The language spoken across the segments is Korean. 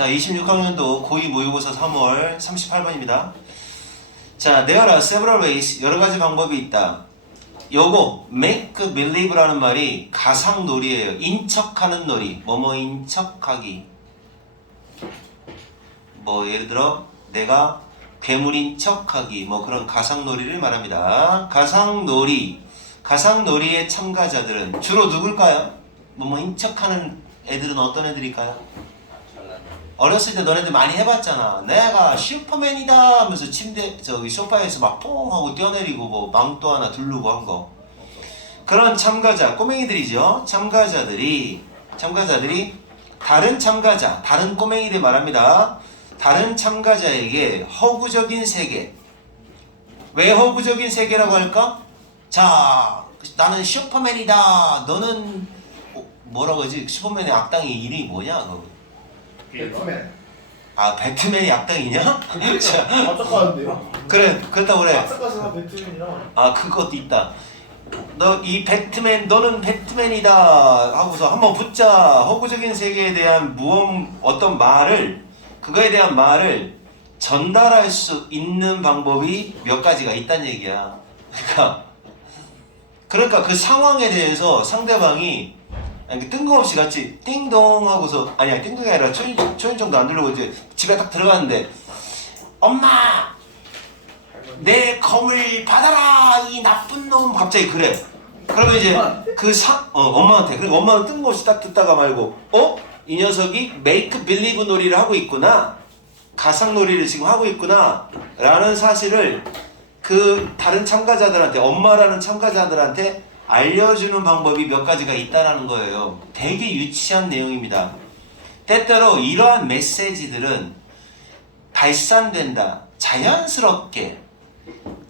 자, 26학년도 고2 모의고사 3월 38번입니다. 자, there are several ways, 여러 가지 방법이 있다. 요거 make believe라는 말이 가상놀이에요. 인척하는 놀이. 뭐뭐 인척하기. 뭐 예를 들어 내가 괴물인 척하기, 뭐 그런 가상놀이를 말합니다. 가상놀이의 참가자들은 주로 누굴까요? 뭐뭐 인척하는 애들은 어떤 애들일까요? 어렸을 때 너네들 많이 해봤잖아. 내가 슈퍼맨이다 하면서 소파에서 막 뽕 하고 뛰어내리고 뭐 망토 하나 두르고 한 거. 그런 참가자, 꼬맹이들이죠. 참가자들이 다른 참가자, 다른 꼬맹이들 말합니다. 다른 참가자에게 허구적인 세계. 왜 허구적인 세계라고 할까? 자, 나는 슈퍼맨이다. 너는 뭐라고 하지? 슈퍼맨의 악당이 이름이 뭐냐? 배트맨. 아, 배트맨이 악당이냐? 압착하는데요? 그래, 그렇다고 그래. 압착가서가 배트맨이랑. 아, 그것도 있다. 너는 배트맨이다 하고서 한번 붙자. 허구적인 세계에 대한 그거에 대한 말을 전달할 수 있는 방법이 몇 가지가 있다는 얘기야. 그러니까 그 상황에 대해서 상대방이 뜬금없이 같이 띵동 하고서, 아니야, 띵동이 아니라 초인종도 안 누르고 이제 집에 딱 들어갔는데, 엄마! 내 검을 받아라! 이 나쁜 놈! 갑자기 그래. 그러면 이제 엄마한테. 그러니까 엄마는 뜬금없이 딱 듣다가 말고, 이 녀석이 make believe 놀이를 하고 있구나. 가상 놀이를 지금 하고 있구나. 라는 사실을 그 다른 참가자들한테, 엄마라는 참가자들한테 알려주는 방법이 몇 가지가 있다라는 거예요. 되게 유치한 내용입니다. 때때로 이러한 메시지들은 발산된다. 자연스럽게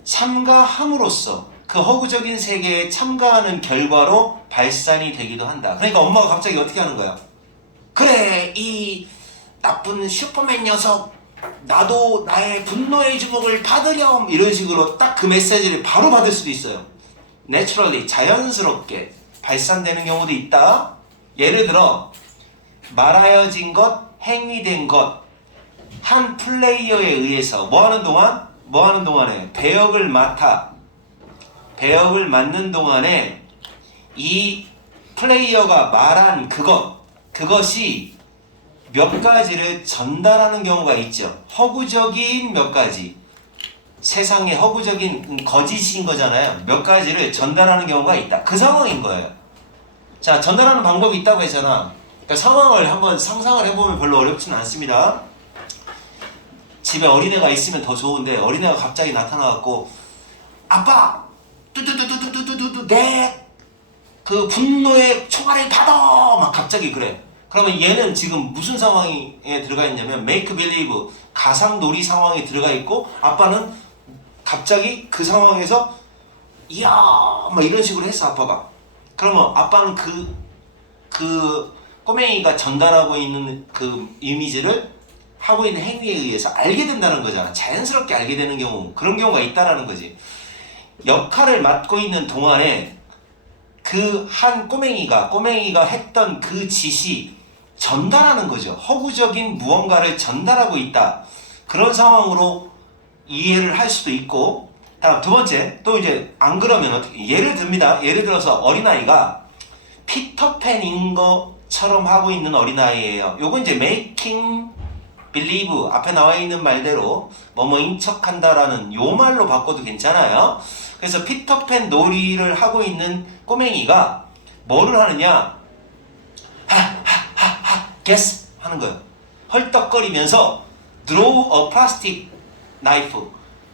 참가함으로써 그 허구적인 세계에 참가하는 결과로 발산이 되기도 한다. 그러니까 엄마가 갑자기 어떻게 하는 거야? 그래, 이 나쁜 슈퍼맨 녀석, 나도 나의 분노의 주먹을 받으렴. 이런 식으로 딱 그 메시지를 바로 받을 수도 있어요. naturally, 자연스럽게 발산되는 경우도 있다. 예를 들어 말하여진 것, 행위된 것, 한 플레이어에 의해서 뭐 하는 동안에 배역을 맡는 동안에 이 플레이어가 말한 그것이 몇 가지를 전달하는 경우가 있죠. 허구적인 몇 가지, 세상에 허구적인 거짓인 거잖아요. 몇 가지를 전달하는 경우가 있다. 그 상황인 거예요. 자, 전달하는 방법이 있다고 했잖아. 그러니까 상황을 한번 상상을 해보면 별로 어렵지는 않습니다. 집에 어린애가 있으면 더 좋은데, 어린애가 갑자기 나타나갖고 아빠! 뚜뚜뚜뚜뚜뚜뚜뚜 내 그 분노의 총알을 받아! 막 갑자기 그래. 그러면 얘는 지금 무슨 상황에 들어가 있냐면 make believe, 가상놀이 상황에 들어가 있고, 아빠는 갑자기 그 상황에서 이야 막 이런 식으로 했어, 아빠가. 그러면 아빠는 그 꼬맹이가 전달하고 있는 그 이미지를 하고 있는 행위에 의해서 알게 된다는 거잖아. 자연스럽게 알게 되는 경우, 그런 경우가 있다라는 거지. 역할을 맡고 있는 동안에 그 한 꼬맹이가 했던 그 짓이 전달하는 거죠. 허구적인 무언가를 전달하고 있다. 그런 상황으로 이해를 할 수도 있고. 다음 두 번째, 또 이제 안 그러면 어떻게, 예를 듭니다. 예를 들어서 어린아이가 피터팬인 것처럼 하고 있는 어린아이예요. 요건 이제 making believe, 앞에 나와 있는 말대로 뭐뭐인 척한다라는 요 말로 바꿔도 괜찮아요. 그래서 피터팬 놀이를 하고 있는 꼬맹이가 뭐를 하느냐, 하하하하 guess 하는 거예요. 헐떡거리면서 draw a plastic knife,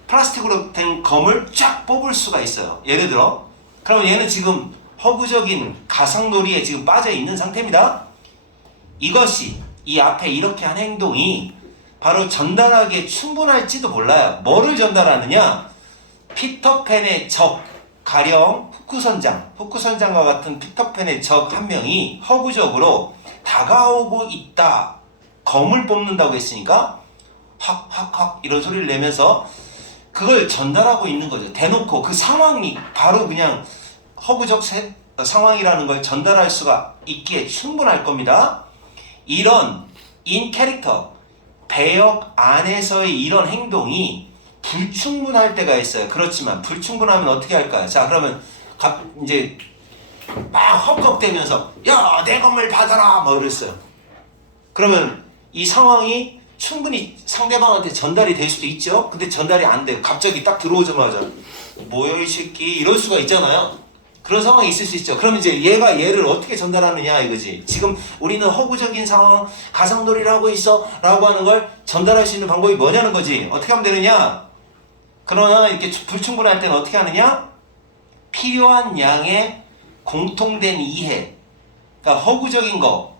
플라스틱으로 된 검을 쫙 뽑을 수가 있어요. 예를 들어, 그러면 얘는 지금 허구적인 가상놀이에 지금 빠져 있는 상태입니다. 이것이, 이 앞에 이렇게 한 행동이 바로 전달하기에 충분할지도 몰라요. 뭐를 전달하느냐? 피터팬의 적, 가령 후쿠선장과 같은 피터팬의 적 한 명이 허구적으로 다가오고 있다. 검을 뽑는다고 했으니까 확 이런 소리를 내면서 그걸 전달하고 있는 거죠. 대놓고 그 상황이 바로 그냥 허구적 상황이라는 걸 전달할 수가 있기에 충분할 겁니다. 이런 in 캐릭터 배역 안에서의 이런 행동이 불충분할 때가 있어요. 그렇지만 불충분하면 어떻게 할까요? 자, 그러면 이제 막 헉헉대면서 야, 내 건물 받아라 뭐 그랬어요. 그러면 이 상황이 충분히 상대방한테 전달이 될 수도 있죠. 근데 전달이 안 돼요. 갑자기 딱 들어오자마자 뭐야 이 새끼 이럴 수가 있잖아요. 그런 상황이 있을 수 있죠. 그럼 이제 얘가 얘를 어떻게 전달하느냐 이거지. 지금 우리는 허구적인 상황, 가상놀이를 하고 있어 라고 하는 걸 전달할 수 있는 방법이 뭐냐는 거지. 어떻게 하면 되느냐. 그러나 이렇게 불충분할 때는 어떻게 하느냐. 필요한 양의 공통된 이해, 그러니까 허구적인 거,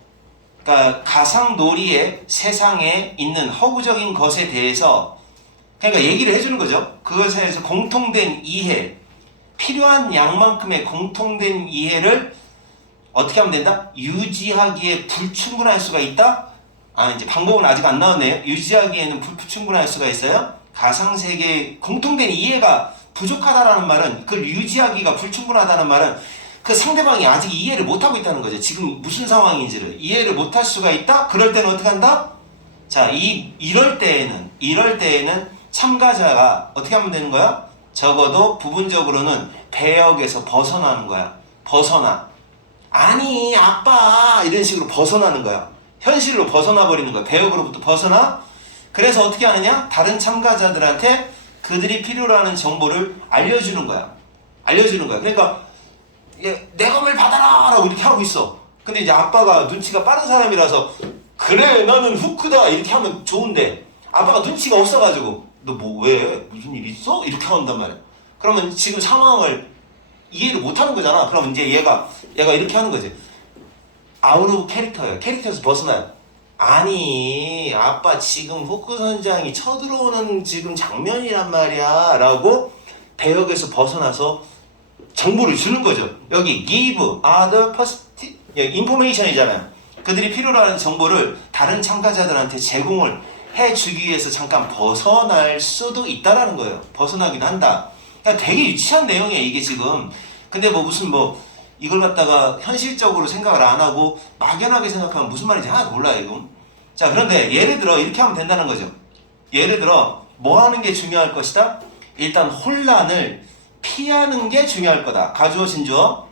그러니까 가상놀이의 세상에 있는 허구적인 것에 대해서 그러니까 얘기를 해주는 거죠. 그것에 대해서 공통된 이해, 필요한 양만큼의 공통된 이해를 어떻게 하면 된다? 유지하기에 불충분할 수가 있다? 아, 이제 방법은 아직 안 나왔네요. 유지하기에는 불충분할 수가 있어요. 가상세계의 공통된 이해가 부족하다라는 말은, 그걸 유지하기가 불충분하다는 말은 그 상대방이 아직 이해를 못하고 있다는 거죠. 지금 무슨 상황인지를 이해를 못할 수가 있다? 그럴 때는 어떻게 한다? 자, 이럴 때에는 참가자가 어떻게 하면 되는 거야? 적어도 부분적으로는 배역에서 벗어나는 거야. 벗어나. 아니, 아빠! 이런 식으로 벗어나는 거야. 현실로 벗어나 버리는 거야. 배역으로부터 벗어나. 그래서 어떻게 하느냐? 다른 참가자들한테 그들이 필요로 하는 정보를 알려주는 거야. 알려주는 거야. 그러니까 내 건물 받아라! 라고 이렇게 하고 있어. 근데 이제 아빠가 눈치가 빠른 사람이라서 그래 나는 후크다 이렇게 하면 좋은데 아빠가 눈치가 없어가지고 너 뭐 왜? 무슨 일 있어? 이렇게 한단 말이야. 그러면 지금 상황을 이해를 못하는 거잖아. 그럼 이제 얘가 이렇게 하는 거지. 아웃 오브 캐릭터예요. 캐릭터에서 벗어나요. 아니 아빠 지금 후크 선장이 쳐들어오는 지금 장면이란 말이야 라고 배역에서 벗어나서 정보를 주는 거죠. 여기 give other information이잖아요. 그들이 필요로 하는 정보를 다른 참가자들한테 제공을 해주기 위해서 잠깐 벗어날 수도 있다라는 거예요. 벗어나긴 한다. 그러니까 되게 유치한 내용이에요 이게 지금. 근데 뭐 무슨 뭐 이걸 갖다가 현실적으로 생각을 안 하고 막연하게 생각하면 무슨 말인지 하나도 몰라요 이거. 자, 그런데 예를 들어 이렇게 하면 된다는 거죠. 예를 들어 뭐 하는 게 중요할 것이다? 일단 혼란을 피하는 게 중요할 거다. 가주어 진주어.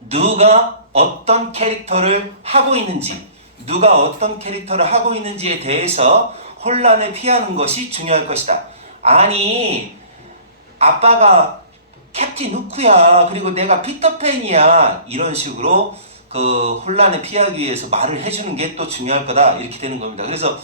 누가 어떤 캐릭터를 하고 있는지, 누가 어떤 캐릭터를 하고 있는지에 대해서 혼란을 피하는 것이 중요할 것이다. 아니 아빠가 캡틴 후크야. 그리고 내가 피터팬이야. 이런 식으로 그 혼란을 피하기 위해서 말을 해주는 게 또 중요할 거다. 이렇게 되는 겁니다. 그래서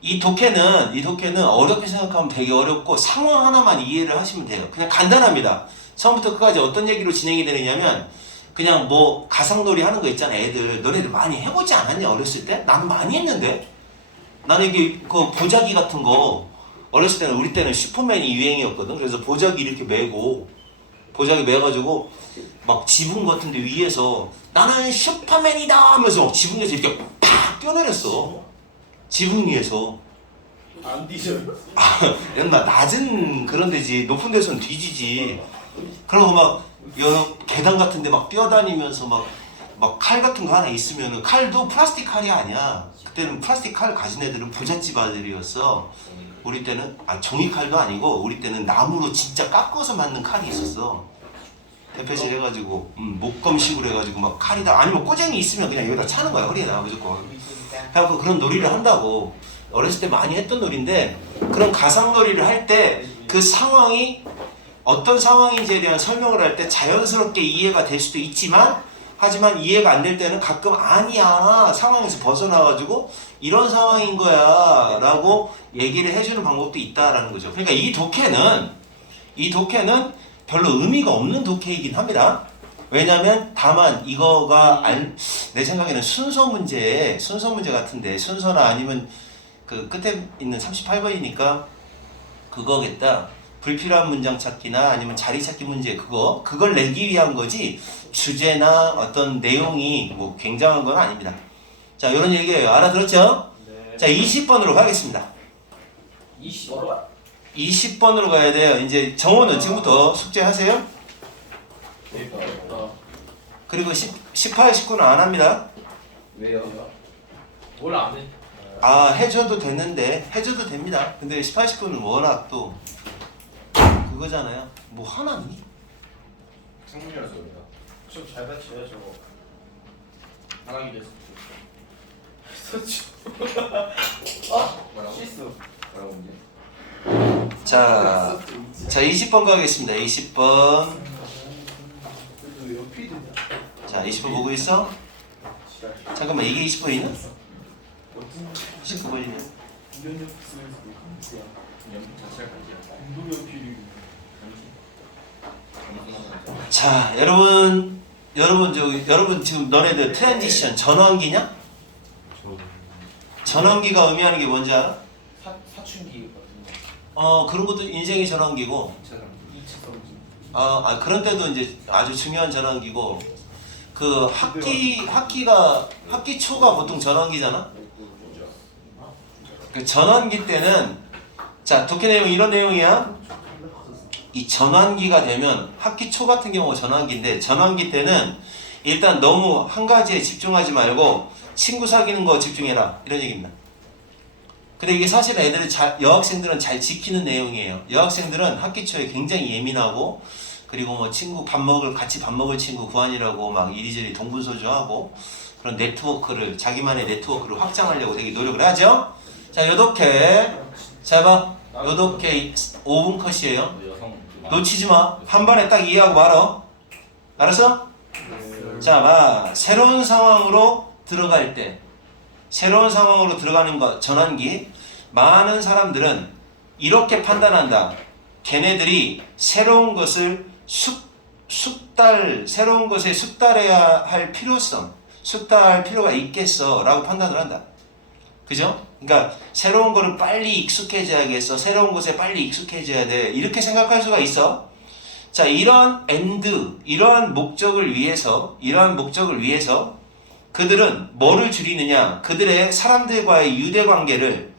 이 독해는 어렵게 생각하면 되게 어렵고 상황 하나만 이해를 하시면 돼요. 그냥 간단합니다. 처음부터 끝까지 어떤 얘기로 진행이 되느냐면 그냥 뭐 가상놀이 하는 거 있잖아. 애들 너네들 많이 해보지 않았냐 어렸을 때? 나는 많이 했는데. 나는 이게 그 보자기 같은 거 어렸을 때는 우리 때는 슈퍼맨이 유행이었거든. 그래서 보자기 이렇게 메고 보자기 메가지고 막 지붕 같은 데 위에서 나는 슈퍼맨이다 하면서 지붕 위에서 이렇게 팍 뛰어내렸어. 지붕 위에서. 안 뒤져요. 아, 막 낮은 그런 데지. 높은 데서는 뒤지지. 그러고 막 계단 같은 데 막 뛰어다니면서 막 칼 같은 거 하나 있으면은 칼도 플라스틱 칼이 아니야. 그때는 플라스틱 칼 가진 애들은 부잣집 아들이었어. 우리 때는 종이 칼도 아니고 우리 때는 나무로 진짜 깎아서 만든 칼이 있었어. 대패질 해가지고 목검식으로 해가지고 막 칼이다. 아니면 꼬쟁이 있으면 그냥 여기다 차는 거야. 허리에다가 무조건. 그래갖고 그런 놀이를 한다고. 어렸을 때 많이 했던 놀이인데 그런 가상놀이를 할 때 그 상황이 어떤 상황인지에 대한 설명을 할 때 자연스럽게 이해가 될 수도 있지만 하지만 이해가 안 될 때는 가끔 아니야 상황에서 벗어나가지고 이런 상황인 거야 라고 얘기를 해주는 방법도 있다라는 거죠. 그러니까 이 독해는 별로 의미가 없는 독해이긴 합니다. 왜냐면 다만 이거가 내 생각에는 순서 문제 같은데 순서나 아니면 그 끝에 있는 38번이니까 그거겠다. 불필요한 문장 찾기나 아니면 자리 찾기 문제 그걸 내기 위한 거지 주제나 어떤 내용이 뭐 굉장한 건 아닙니다. 자, 이런 얘기예요. 알아들었죠? 네. 자, 20번으로 가겠습니다. 20번으로 가야 돼요. 이제 정호는 지금부터 숙제하세요. 그리고 18, 19는 안 합니다. 왜요? 뭘 안 해? 아 해줘도 되는데 해줘도 됩니다. 근데 18, 19는 워낙 또 그거잖아요. 뭐 하나니? 생물이라서 그래요. 좀잘 다치요 저거. 하나기 됐어. 스치. 뭐라고? 실수. 뭐라고 문제? 자 20번 가겠습니다. 20번. 왜 옆이 되냐? 자 20번 보고 있어? 지랄. 잠깐만 이게 20번이냐? 어떤 19번이냐? 이런 옆에서 한국이야. 연필 자체가 간지야. 운동 옆이. 간지. 자 여러분 지금 너네들 트랜지션 전환기냐? 전환기가 의미하는 게 뭔지 알아? 사춘기거든요. 그런 것도 인생의 전환기고 2차성지. 그런 때도 이제 아주 중요한 전환기고 그 학기 초가 보통 전환기잖아. 그 전환기 때는 자 독해 내용 이런 내용이야. 이 전환기가 되면 학기 초 같은 경우가 전환기인데 전환기 때는 일단 너무 한 가지에 집중하지 말고 친구 사귀는 거 집중해라 이런 얘기입니다. 근데 이게 사실 애들이 여학생들은 잘 지키는 내용이에요. 여학생들은 학기 초에 굉장히 예민하고 그리고 뭐 친구 같이 밥 먹을 친구 구한이라고 막 이리저리 동분서주하고 그런 네트워크를 자기만의 네트워크를 확장하려고 되게 노력을 하죠. 자 요렇게 자 봐 요렇게 5분 컷이에요. 여성 놓치지 마. 한 번에 딱 이해하고 말어. 알았어? 자 봐 새로운 상황으로 들어갈 때 새로운 상황으로 들어가는 것 전환기 많은 사람들은 이렇게 판단한다. 걔네들이 새로운 것을 새로운 것에 숙달해야 할 필요성, 숙달할 필요가 있겠어 라고 판단을 한다. 그죠? 그러니까 새로운 거를 빨리 익숙해져야겠어. 새로운 것에 빨리 익숙해져야 돼. 이렇게 생각할 수가 있어. 자, 이러한 목적을 위해서 그들은 뭐를 줄이느냐? 그들의 사람들과의 유대관계를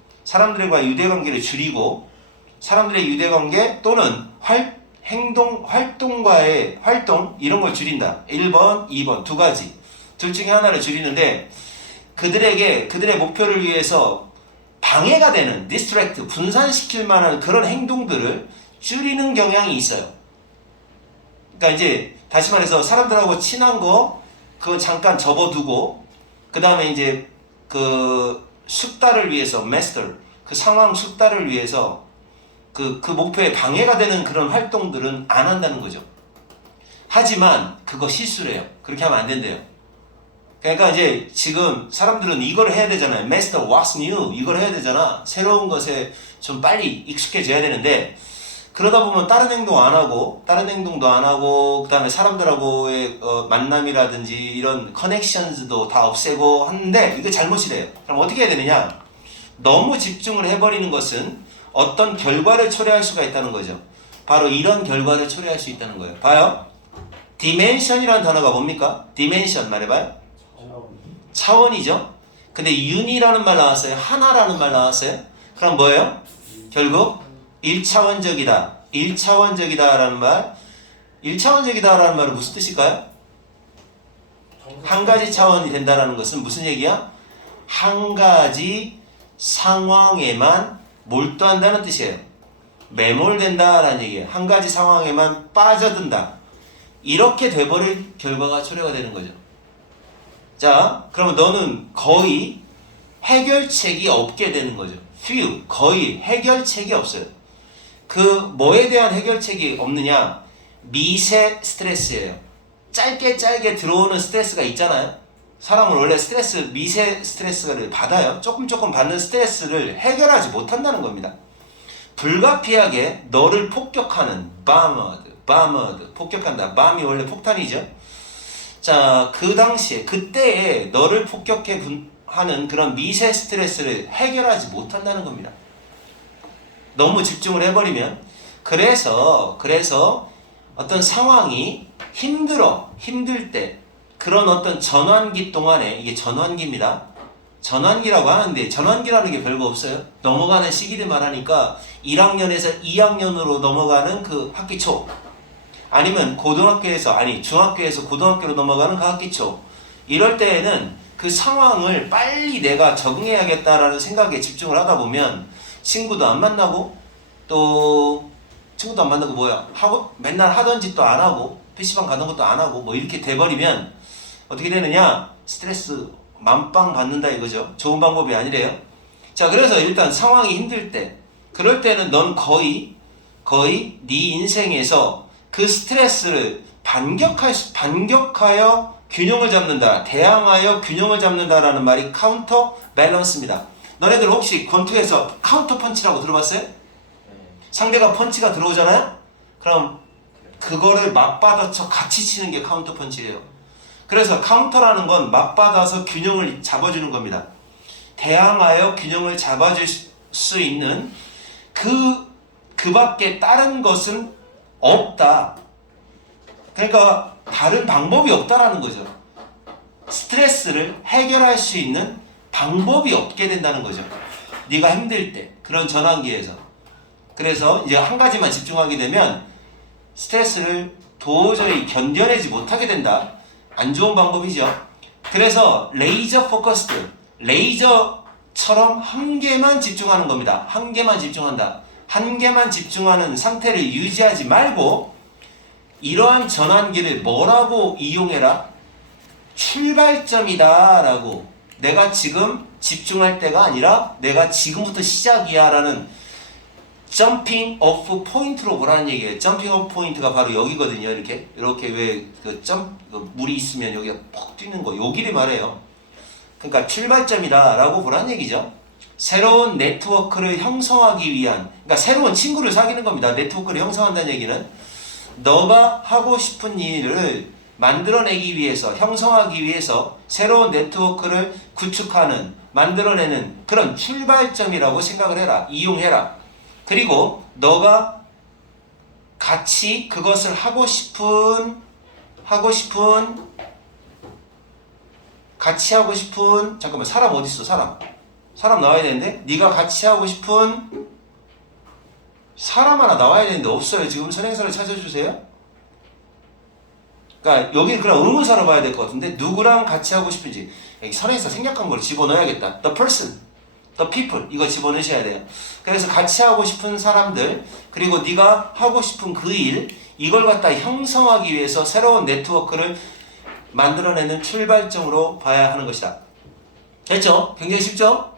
줄이고 사람들의 유대관계 또는 활동 이런 걸 줄인다. 1번, 2번 두 가지. 둘 중에 하나를 줄이는데 그들의 목표를 위해서 방해가 되는 디스트랙트, 분산시킬 만한 그런 행동들을 줄이는 경향이 있어요. 그러니까 이제 다시 말해서 사람들하고 친한 거 그거 잠깐 접어두고 그 다음에 이제 그 숙달을 위해서 그 상황 숙달을 위해서 그 목표에 방해가 되는 그런 활동들은 안 한다는 거죠. 하지만 그거 실수래요. 그렇게 하면 안 된대요. 그러니까 이제 지금 사람들은 이걸 해야 되잖아요. Master what's new 이걸 해야 되잖아. 새로운 것에 좀 빨리 익숙해져야 되는데 그러다 보면 다른 행동도 안 하고 그 다음에 사람들하고의 만남이라든지 이런 커넥션즈도 다 없애고 하는데 이게 잘못이래요. 그럼 어떻게 해야 되느냐? 너무 집중을 해버리는 것은 어떤 결과를 초래할 수가 있다는 거죠. 바로 이런 결과를 초래할 수 있다는 거예요. 봐요. 디멘션이라는 단어가 뭡니까? 디멘션 말해봐요. 차원이죠. 근데 un이라는 말 나왔어요. 하나라는 말 나왔어요. 그럼 뭐예요? 결국 1차원적이다라는 말. 1차원적이다라는 말은 무슨 뜻일까요? 한 가지 차원이 된다라는 것은 무슨 얘기야? 한 가지 상황에만 몰두한다는 뜻이에요. 매몰된다라는 얘기예요. 한 가지 상황에만 빠져든다. 이렇게 돼버릴 결과가 초래가 되는 거죠. 자, 그러면 너는 거의 해결책이 없게 되는 거죠. 거의 해결책이 없어요. 그 뭐에 대한 해결책이 없느냐? 미세 스트레스예요. 짧게 들어오는 스트레스가 있잖아요. 사람은 원래 미세 스트레스를 받아요. 조금 받는 스트레스를 해결하지 못한다는 겁니다. 불가피하게 너를 폭격하는 폭격한다. 밤이 원래 폭탄이죠. 자, 그때에 너를 하는 그런 미세 스트레스를 해결하지 못한다는 겁니다. 너무 집중을 해버리면. 그래서 어떤 상황이 힘들 때 그런 어떤 전환기 동안에 이게 전환기입니다. 전환기라고 하는데 전환기라는 게 별거 없어요. 넘어가는 시기를 말하니까 1학년에서 2학년으로 넘어가는 그 학기 초 아니면 중학교에서 고등학교로 넘어가는 그 학기 초 이럴 때에는 그 상황을 빨리 내가 적응해야겠다라는 생각에 집중을 하다 보면 친구도 안 만나고 또 친구도 안 만나고 뭐야 하고 맨날 하던 짓도 안 하고 PC방 가던 것도 안 하고 뭐 이렇게 돼버리면 어떻게 되느냐? 스트레스 만빵 받는다 이거죠. 좋은 방법이 아니래요. 자, 그래서 일단 상황이 힘들 때 그럴 때는 넌 거의 네 인생에서 그 스트레스를 반격하여 균형을 잡는다. 대항하여 균형을 잡는다라는 말이 카운터 밸런스입니다. 너네들 혹시 권투에서 카운터 펀치라고 들어봤어요? 네. 상대가 펀치가 들어오잖아요? 그럼 그거를 맞받아쳐 같이 치는 게 카운터 펀치예요. 그래서 카운터라는 건 맞받아서 균형을 잡아주는 겁니다. 대항하여 균형을 잡아줄 수 있는 그 밖에 다른 것은 없다. 그러니까 다른 방법이 없다라는 거죠. 스트레스를 해결할 수 있는 방법이 없게 된다는 거죠. 네가 힘들 때 그런 전환기에서. 그래서 이제 한 가지만 집중하게 되면 스트레스를 도저히 견뎌내지 못하게 된다. 안 좋은 방법이죠. 그래서 레이저 포커스드, 레이저처럼 한 개만 집중하는 겁니다. 한 개만 집중한다. 한 개만 집중하는 상태를 유지하지 말고 이러한 전환기를 뭐라고 이용해라? 출발점이다 라고. 내가 지금 집중할 때가 아니라 내가 지금부터 시작이야 라는 점핑 오프 포인트로 보라는 얘기예요. 점핑 오프 포인트가 바로 여기거든요. 이렇게 왜 물이 있으면 여기가 퍽 뛰는 거 여기를 말해요. 그러니까 출발점이다 라고 보라는 얘기죠. 새로운 네트워크를 형성하기 위한, 그러니까 새로운 친구를 사귀는 겁니다. 네트워크를 형성한다는 얘기는 너가 하고 싶은 일을 만들어내기 위해서, 형성하기 위해서 새로운 네트워크를 구축하는, 만들어내는 그런 출발점이라고 생각을 해라. 이용해라. 그리고 너가 같이 그것을 하고 싶은 잠깐만, 사람 어디 있어? 사람 나와야 되는데 네가 같이 하고 싶은 사람 하나 나와야 되는데 없어요. 지금 선행사를 찾아주세요. 그러니까 여기 그냥 의문사로 봐야 될 것 같은데 누구랑 같이 하고 싶은지 여기 선행사 생략한 걸 집어넣어야겠다. The person, the people 이거 집어넣으셔야 돼요. 그래서 같이 하고 싶은 사람들 그리고 네가 하고 싶은 그 일 이걸 갖다 형성하기 위해서 새로운 네트워크를 만들어내는 출발점으로 봐야 하는 것이다. 됐죠? 굉장히 쉽죠?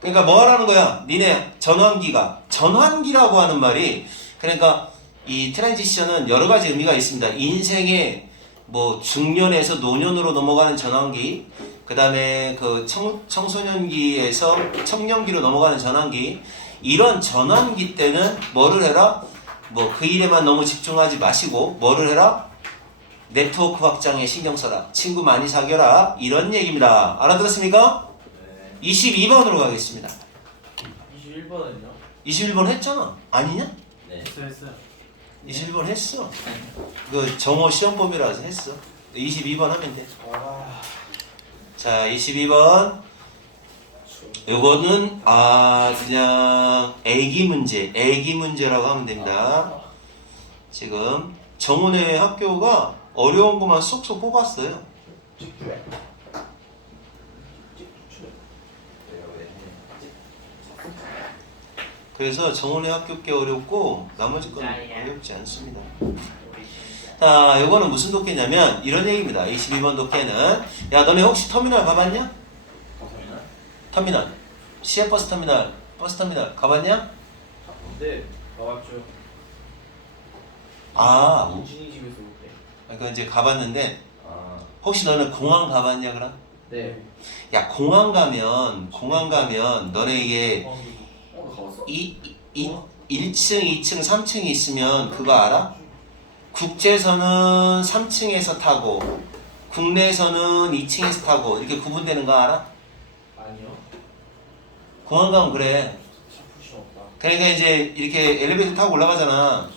그러니까 뭐 하라는 거야? 니네 전환기라고 하는 말이 그러니까 이 트랜지션은 여러 가지 의미가 있습니다. 인생의 뭐 중년에서 노년으로 넘어가는 전환기, 그 다음에 그 청소년기에서 청년기로 넘어가는 전환기, 이런 전환기 때는 뭐를 해라? 뭐 그 일에만 너무 집중하지 마시고 뭐를 해라? 네트워크 확장에 신경 써라. 친구 많이 사귀어라. 이런 얘기입니다. 알아들었습니까? 네. 22번으로 가겠습니다. 21번은요? 21번 했잖아. 아니냐? 네. 했어요. 21번 했어. 그 정호 시험범위라서 했어. 22번 하면 돼. 자, 22번. 요거는 그냥 애기 문제라고 하면 됩니다. 지금 정훈의 학교가 어려운 것만 쏙쏙 뽑았어요. 그래서 정훈의 학교 꽤 어렵고 나머지 건 어렵지 않습니다. 자, 요거는 무슨 독해냐면 이런 얘기입니다. 22번 독해는 야, 너네 혹시 터미널 가봤냐? 터미널 시외버스 터미널, 버스 터미널 가봤냐? 네, 나왔죠. 인준이 집에서 올때. 그러니까 이제 가봤는데 혹시 너는 공항 가봤냐 그럼? 네. 야, 공항 가면 너네 이게 가봤어? 1층, 2층, 3층이 있으면 그거 알아? 국제선은 3층에서 타고 국내선은 2층에서 타고 이렇게 구분되는 거 알아? 아니요. 공항 가면 그래. 샤프시 없다. 그러니까 이제 이렇게 엘리베이터 타고 올라가잖아.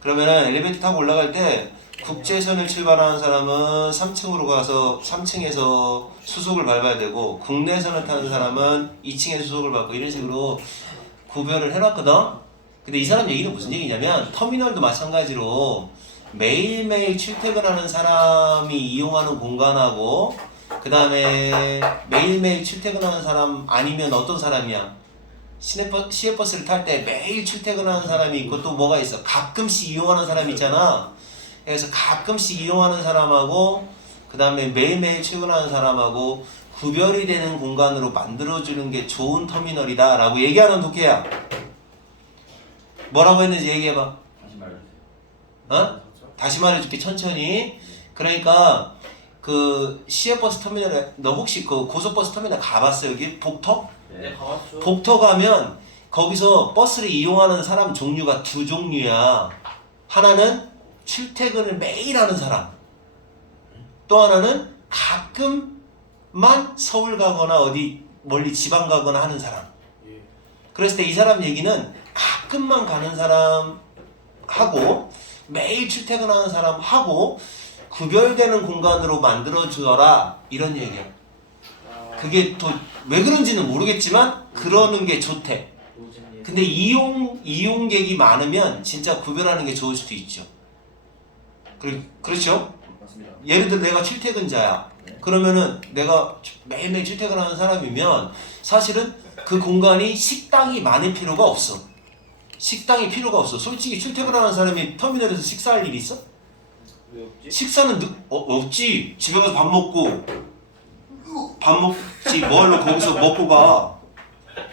그러면은 엘리베이터 타고 올라갈 때 국제선을 출발하는 사람은 3층으로 가서 3층에서 수속을 밟아야 되고 국내선을 타는 사람은 2층에서 수속을 밟고 이런 식으로 구별을 해놨거든. 근데 이 사람 얘기는 무슨 얘기냐면 터미널도 마찬가지로 매일매일 출퇴근하는 사람이 이용하는 공간하고 그 다음에 매일매일 출퇴근하는 사람 아니면 어떤 사람이야? 시외버스를 탈 때 매일 출퇴근하는 사람이 있고 또 뭐가 있어? 가끔씩 이용하는 사람이 있잖아. 그래서 가끔씩 이용하는 사람하고 그 다음에 매일매일 출근하는 사람하고 구별이 되는 공간으로 만들어주는 게 좋은 터미널이다 라고 얘기하는 독해야. 뭐라고 했는지 얘기해봐. 다시 말해주세요. 어? 다시 말해줄게 천천히. 그러니까 그 시외버스 터미널에 너 혹시 그 고속버스 터미널 가봤어? 여기 복터? 네, 가봤죠. 복터 가면 거기서 버스를 이용하는 사람 종류가 두 종류야. 하나는 출퇴근을 매일 하는 사람. 또 하나는 가끔만 서울 가거나 어디 멀리 지방 가거나 하는 사람. 예. 그랬을 때 이 사람 얘기는 가끔만 가는 사람하고 매일 출퇴근하는 사람하고 구별되는 공간으로 만들어주어라 이런 얘기야. 그게 또 왜 그런지는 모르겠지만 그러는 게 좋대. 노진님. 근데 이용객이 많으면 진짜 구별하는 게 좋을 수도 있죠. 그렇죠? 맞습니다. 예를 들어 내가 출퇴근자야. 네. 그러면은 내가 매일매일 출퇴근하는 사람이면 사실은 그 공간이 식당이 많을 필요가 없어. 식당이 필요가 없어. 솔직히 출퇴근하는 사람이 터미널에서 식사할 일이 있어? 왜 없지? 식사는 없지. 집에 가서 밥 먹고 밥 먹지 뭘로 거기서 먹고 가.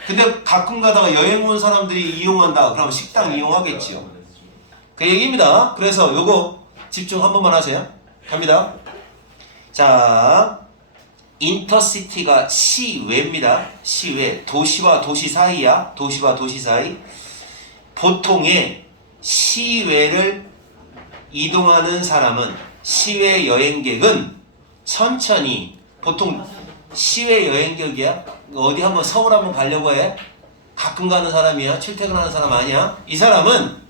근데 가끔 가다가 여행 온 사람들이 이용한다. 그러면 식당 이용하겠지요. 그 얘기입니다. 그래서 요거 집중 한 번만 하세요. 갑니다. 자, 인터시티가 시외입니다. 시외. 도시와 도시 사이야. 도시와 도시 사이. 보통의 시외를 이동하는 사람은 시외 여행객은 천천히 보통 시외 여행객이야. 어디 한번 서울 한번 가려고 해. 가끔 가는 사람이야. 출퇴근하는 사람 아니야. 이 사람은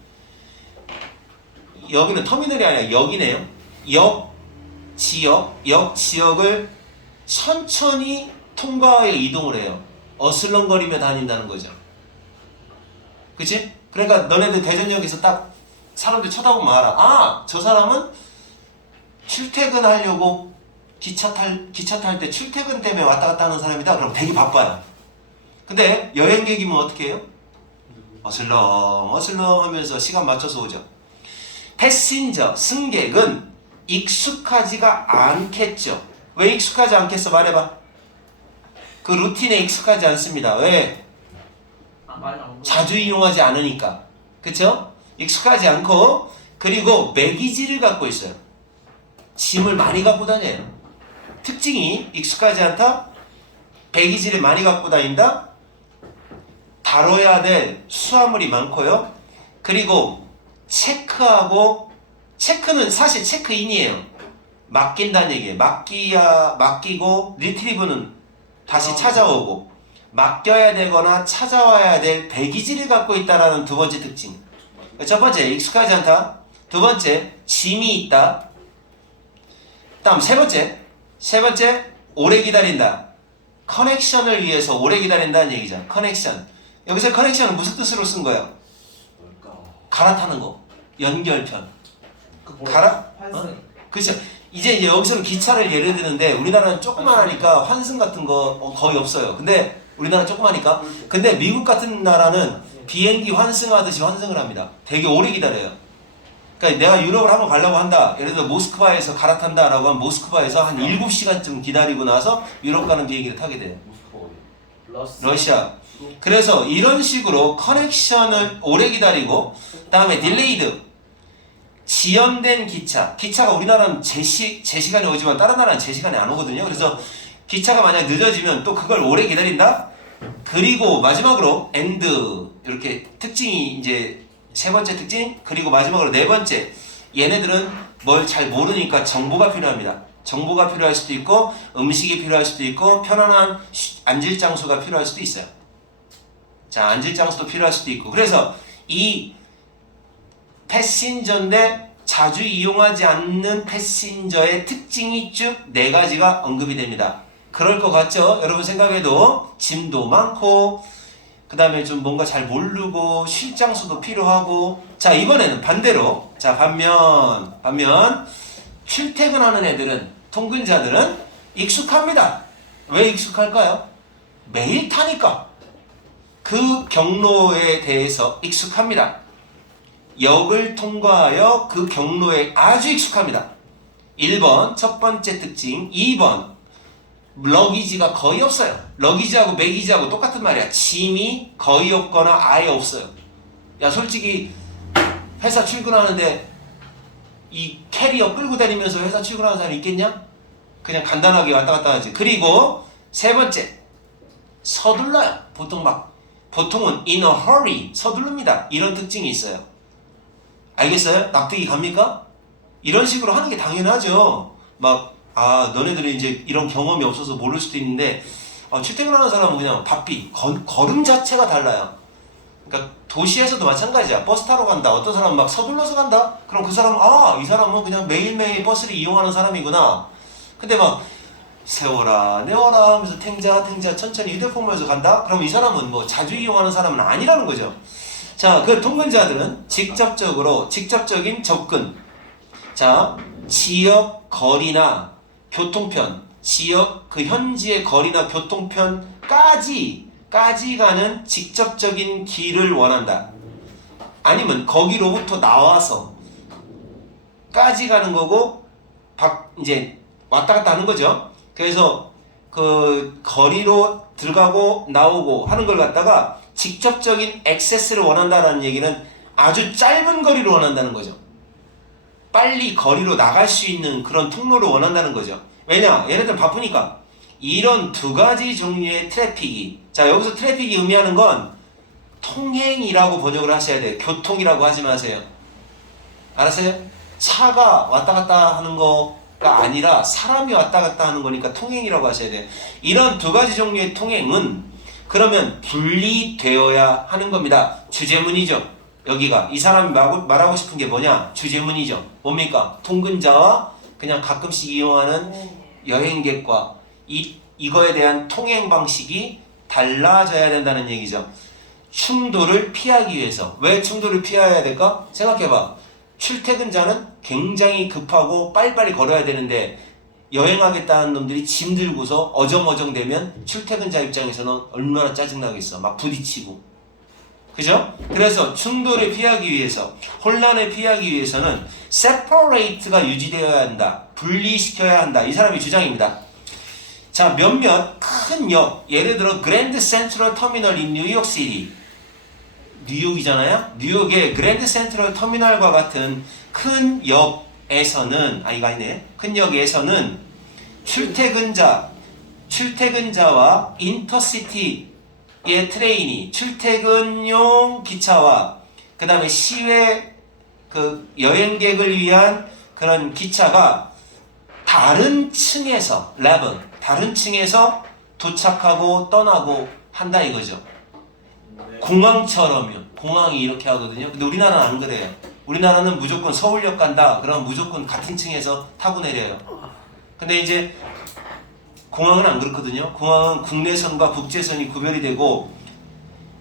여기는 터미널이 아니라 역이네요. 역 지역을 천천히 통과해 이동을 해요. 어슬렁거리며 다닌다는 거죠. 그치? 그러니까 너네들 대전역에서 딱 사람들 쳐다보면 알아. 아, 저 사람은 출퇴근하려고 기차 탈 때 출퇴근 때문에 왔다 갔다 하는 사람이다. 그럼 되게 바빠요. 근데 여행객이면 어떻게 해요? 어슬렁 하면서 시간 맞춰서 오죠. 패신저, 승객은 익숙하지가 않겠죠. 왜 익숙하지 않겠어? 말해봐. 그 루틴에 익숙하지 않습니다. 왜? 많이 안 보여. 자주 이용하지 않으니까. 그쵸? 익숙하지 않고 그리고 매기지를 갖고 있어요. 짐을 많이 갖고 다녀요. 특징이 익숙하지 않다. 배기지를 많이 갖고 다닌다. 다뤄야 될 수화물이 많고요. 그리고 체크는 사실 체크인이에요. 맡긴다는 얘기예요. 맡기고 리트리브는 다시 찾아오고 맡겨야 되거나 찾아와야 될 배기지를 갖고 있다라는 두 번째 특징. 첫 번째 익숙하지 않다. 두 번째 짐이 있다. 다음 세 번째 오래 기다린다. 커넥션을 위해서 오래 기다린다는 얘기죠. 커넥션. 여기서 커넥션은 무슨 뜻으로 쓴 거예요? 뭘까? 갈아타는 거. 연결편. 그 가라? 환승. 그렇죠. 이제 여기서는 기차를 예를 드는데 우리나라는 조그마하니까 환승 같은 거 거의 없어요. 근데 우리나라 조그마하니까. 근데 미국 같은 나라는 비행기 환승하듯이 환승을 합니다. 되게 오래 기다려요. 그러니까 내가 유럽을 한번 가려고 한다. 예를 들어 모스크바에서 갈아탄다라고 하면 모스크바에서 한 7시간쯤 기다리고 나서 유럽 가는 비행기를 타게 돼요. 모스크바 어디? 러시아. 그래서 이런 식으로 커넥션을 오래 기다리고 그다음에 딜레이드. 지연된 기차가 우리나라는 제 시간에 오지만 다른 나라는 제 시간에 안 오거든요. 그래서 기차가 만약 늦어지면 또 그걸 오래 기다린다. 그리고 마지막으로 엔드 이렇게 특징이 이제 세 번째 특징. 그리고 마지막으로 네 번째. 얘네들은 뭘 잘 모르니까 정보가 필요합니다. 정보가 필요할 수도 있고 음식이 필요할 수도 있고 편안한 앉을 장소가 필요할 수도 있어요. 자, 앉을 장소도 필요할 수도 있고. 그래서 이 패신저인데 자주 이용하지 않는 패신저의 특징이 쭉 네 가지가 언급이 됩니다. 그럴 것 같죠? 여러분 생각해도 짐도 많고 그 다음에 좀 뭔가 잘 모르고 쉴 장소도 필요하고. 자, 이번에는 반대로. 자, 반면 출퇴근하는 애들은 통근자들은 익숙합니다. 왜 익숙할까요? 매일 타니까 그 경로에 대해서 익숙합니다. 역을 통과하여 그 경로에 아주 익숙합니다. 1번 첫 번째 특징. 2번 러기지가 거의 없어요. 러기지하고 매기지하고 똑같은 말이야. 짐이 거의 없거나 아예 없어요. 야 솔직히 회사 출근하는데 이 캐리어 끌고 다니면서 회사 출근하는 사람이 있겠냐? 그냥 간단하게 왔다 갔다 하지. 그리고 세 번째 서둘러요. 보통은 in a hurry 서두릅니다. 이런 특징이 있어요. 알겠어요? 납득이 갑니까? 이런 식으로 하는 게 당연하죠. 너네들이 이제 이런 경험이 없어서 모를 수도 있는데 출퇴근하는 사람은 그냥 바삐 걸음 자체가 달라요. 그러니까 도시에서도 마찬가지야. 버스 타러 간다. 어떤 사람은 막 서둘러서 간다. 그럼 그 사람은 이 사람은 그냥 매일매일 버스를 이용하는 사람이구나. 근데 막 세워라 내워라 하면서 탱자 천천히 휴대폰 보면서 간다? 그럼 이 사람은 뭐 자주 이용하는 사람은 아니라는 거죠. 자, 그 통근자들은 직접적인 접근. 자, 지역 거리나 교통편, 지역 그 현지의 거리나 교통편까지 가는 직접적인 길을 원한다. 아니면 거기로부터 나와서 까지 가는 거고 이제 왔다 갔다 하는 거죠. 그래서 그 거리로 들어가고 나오고 하는 걸 갖다가 직접적인 액세스를 원한다는 얘기는 아주 짧은 거리를 원한다는 거죠. 빨리 거리로 나갈 수 있는 그런 통로를 원한다는 거죠. 왜냐? 얘네들 바쁘니까. 이런 두 가지 종류의 트래픽이, 자 여기서 트래픽이 의미하는 건 통행이라고 번역을 하셔야 돼요. 교통이라고 하지 마세요. 알았어요? 차가 왔다 갔다 하는 거가 아니라 사람이 왔다 갔다 하는 거니까 통행이라고 하셔야 돼요. 이런 두 가지 종류의 통행은 그러면 분리되어야 하는 겁니다. 주제문이죠. 여기가 이 사람이 말하고 싶은 게 뭐냐? 주제문이죠. 뭡니까? 통근자와 그냥 가끔씩 이용하는 여행객과 이거에 대한 통행 방식이 달라져야 된다는 얘기죠. 충돌을 피하기 위해서. 왜 충돌을 피해야 될까? 생각해봐. 출퇴근자는 굉장히 급하고 빨리빨리 걸어야 되는데 여행하겠다는 놈들이 짐 들고서 어정어정 되면 출퇴근자 입장에서는 얼마나 짜증나겠어. 막 부딪히고. 그죠? 그래서 충돌을 피하기 위해서, 혼란을 피하기 위해서는 separate가 유지되어야 한다. 분리시켜야 한다. 이 사람의 주장입니다. 자, 몇몇 큰 역, 예를 들어 그랜드 센트럴 터미널 인 뉴욕시티. 뉴욕이잖아요? 뉴욕의 그랜드 센트럴 터미널과 같은 큰 역에서는, 이거 아니네. 큰 역에서는 출퇴근자와 인터시티의 트레인이 출퇴근용 기차와 그 다음에 시외 그 여행객을 위한 그런 기차가 다른 층에서 도착하고 떠나고 한다 이거죠. 공항처럼요. 공항이 이렇게 하거든요. 근데 우리나라는 안 그래요. 우리나라는 무조건 서울역 간다. 그럼 무조건 같은 층에서 타고 내려요. 근데 이제 공항은 안 그렇거든요. 공항은 국내선과 국제선이 구별이 되고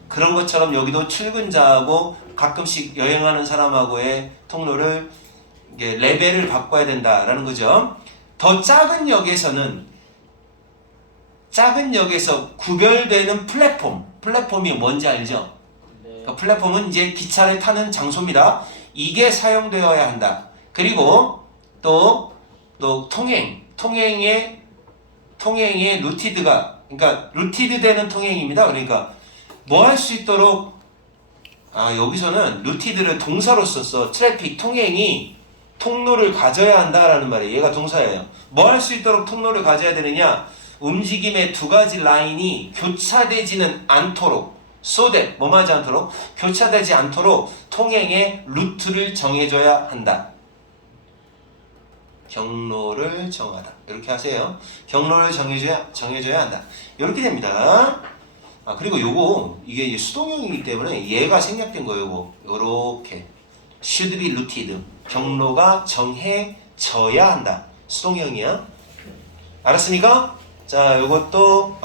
그런 것처럼 여기도 출근자하고 가끔씩 여행하는 사람하고의 통로를 이게 레벨을 바꿔야 된다라는 거죠. 더 작은 역에서 구별되는 플랫폼이 뭔지 알죠? 그러니까 플랫폼은 이제 기차를 타는 장소입니다. 이게 사용되어야 한다. 그리고 또 통행의 루티드가, 그러니까 루티드 되는 통행입니다. 그러니까 뭐 할 수 있도록, 여기서는 루티드를 동사로 썼어. 트래픽, 통행이 통로를 가져야 한다라는 말이에요. 얘가 동사예요. 뭐 할 수 있도록 통로를 가져야 되느냐? 움직임의 두 가지 라인이 교차되지는 않도록, so that, 뭐하지 않도록? 교차되지 않도록 통행의 루트를 정해줘야 한다. 경로를 정하다. 이렇게 하세요. 경로를 정해줘야 한다. 이렇게 됩니다. 그리고 이게 수동형이기 때문에 얘가 생략된 거예요. 요렇게. should be routed. 경로가 정해져야 한다. 수동형이야. 알았습니까? 자, 요것도,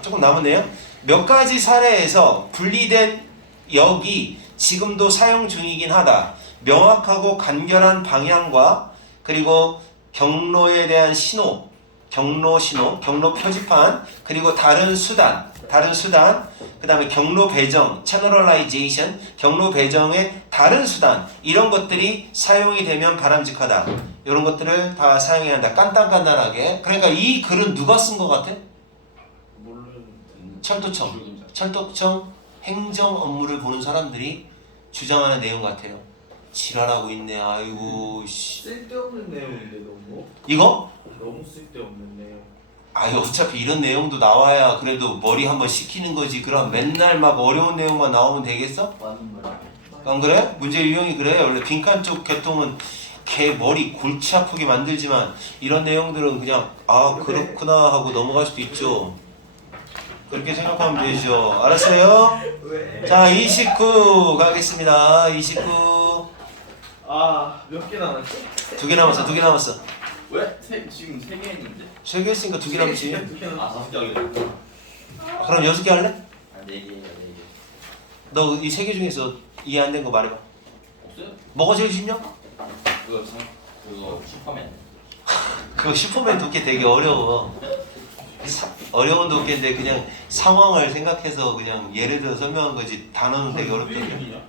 조금 남았네요. 몇 가지 사례에서 분리된 역이 지금도 사용 중이긴 하다. 명확하고 간결한 방향과 그리고 경로에 대한 신호, 경로 신호, 경로 표지판, 그리고 다른 수단, 그 다음에 경로 배정, channelization, 경로 배정의 다른 수단, 이런 것들이 사용이 되면 바람직하다. 이런 것들을 다 사용해야 한다. 간단하게. 그러니까 이 글은 누가 쓴 것 같아? 철도청 행정 업무를 보는 사람들이 주장하는 내용 같아요. 지랄하고 있네. 아이고 씨. 쓸데없는 내용인데 너무 이거? 너무 쓸데없는 내용. 아유 어차피 이런 내용도 나와야 그래도 머리 한번 식히는 거지. 그럼 맨날 막 어려운 내용만 나오면 되겠어? 맞는 말. 안 그래? 문제 유형이 그래. 원래 빈칸 쪽 계통은 걔 머리 골치 아프게 만들지만 이런 내용들은 그냥 아 그렇구나 하고 넘어갈 수도 있죠. 그렇게 생각하면 되죠. 알았어요? 왜? 자 29 가겠습니다. 29 아몇 개 남았지? 2개 남았어. 왜? 지금 3개 했는데? 3개 했으니까 2개 남지. 2개 남았어. 5개 하게 그럼 6개 할래? 아 4개야 4개. 너 이 3개 중에서 이해 안 된 거 말해봐. 없어요? 뭐가 제일 쉽냐? 그거 슈퍼맨. 그거 슈퍼맨 도끼 되게 어려워. 어려운 도끼인데 그냥 상황을 생각해서 그냥 예를 들어 설명한 거지 단어는 되게 어렵거든.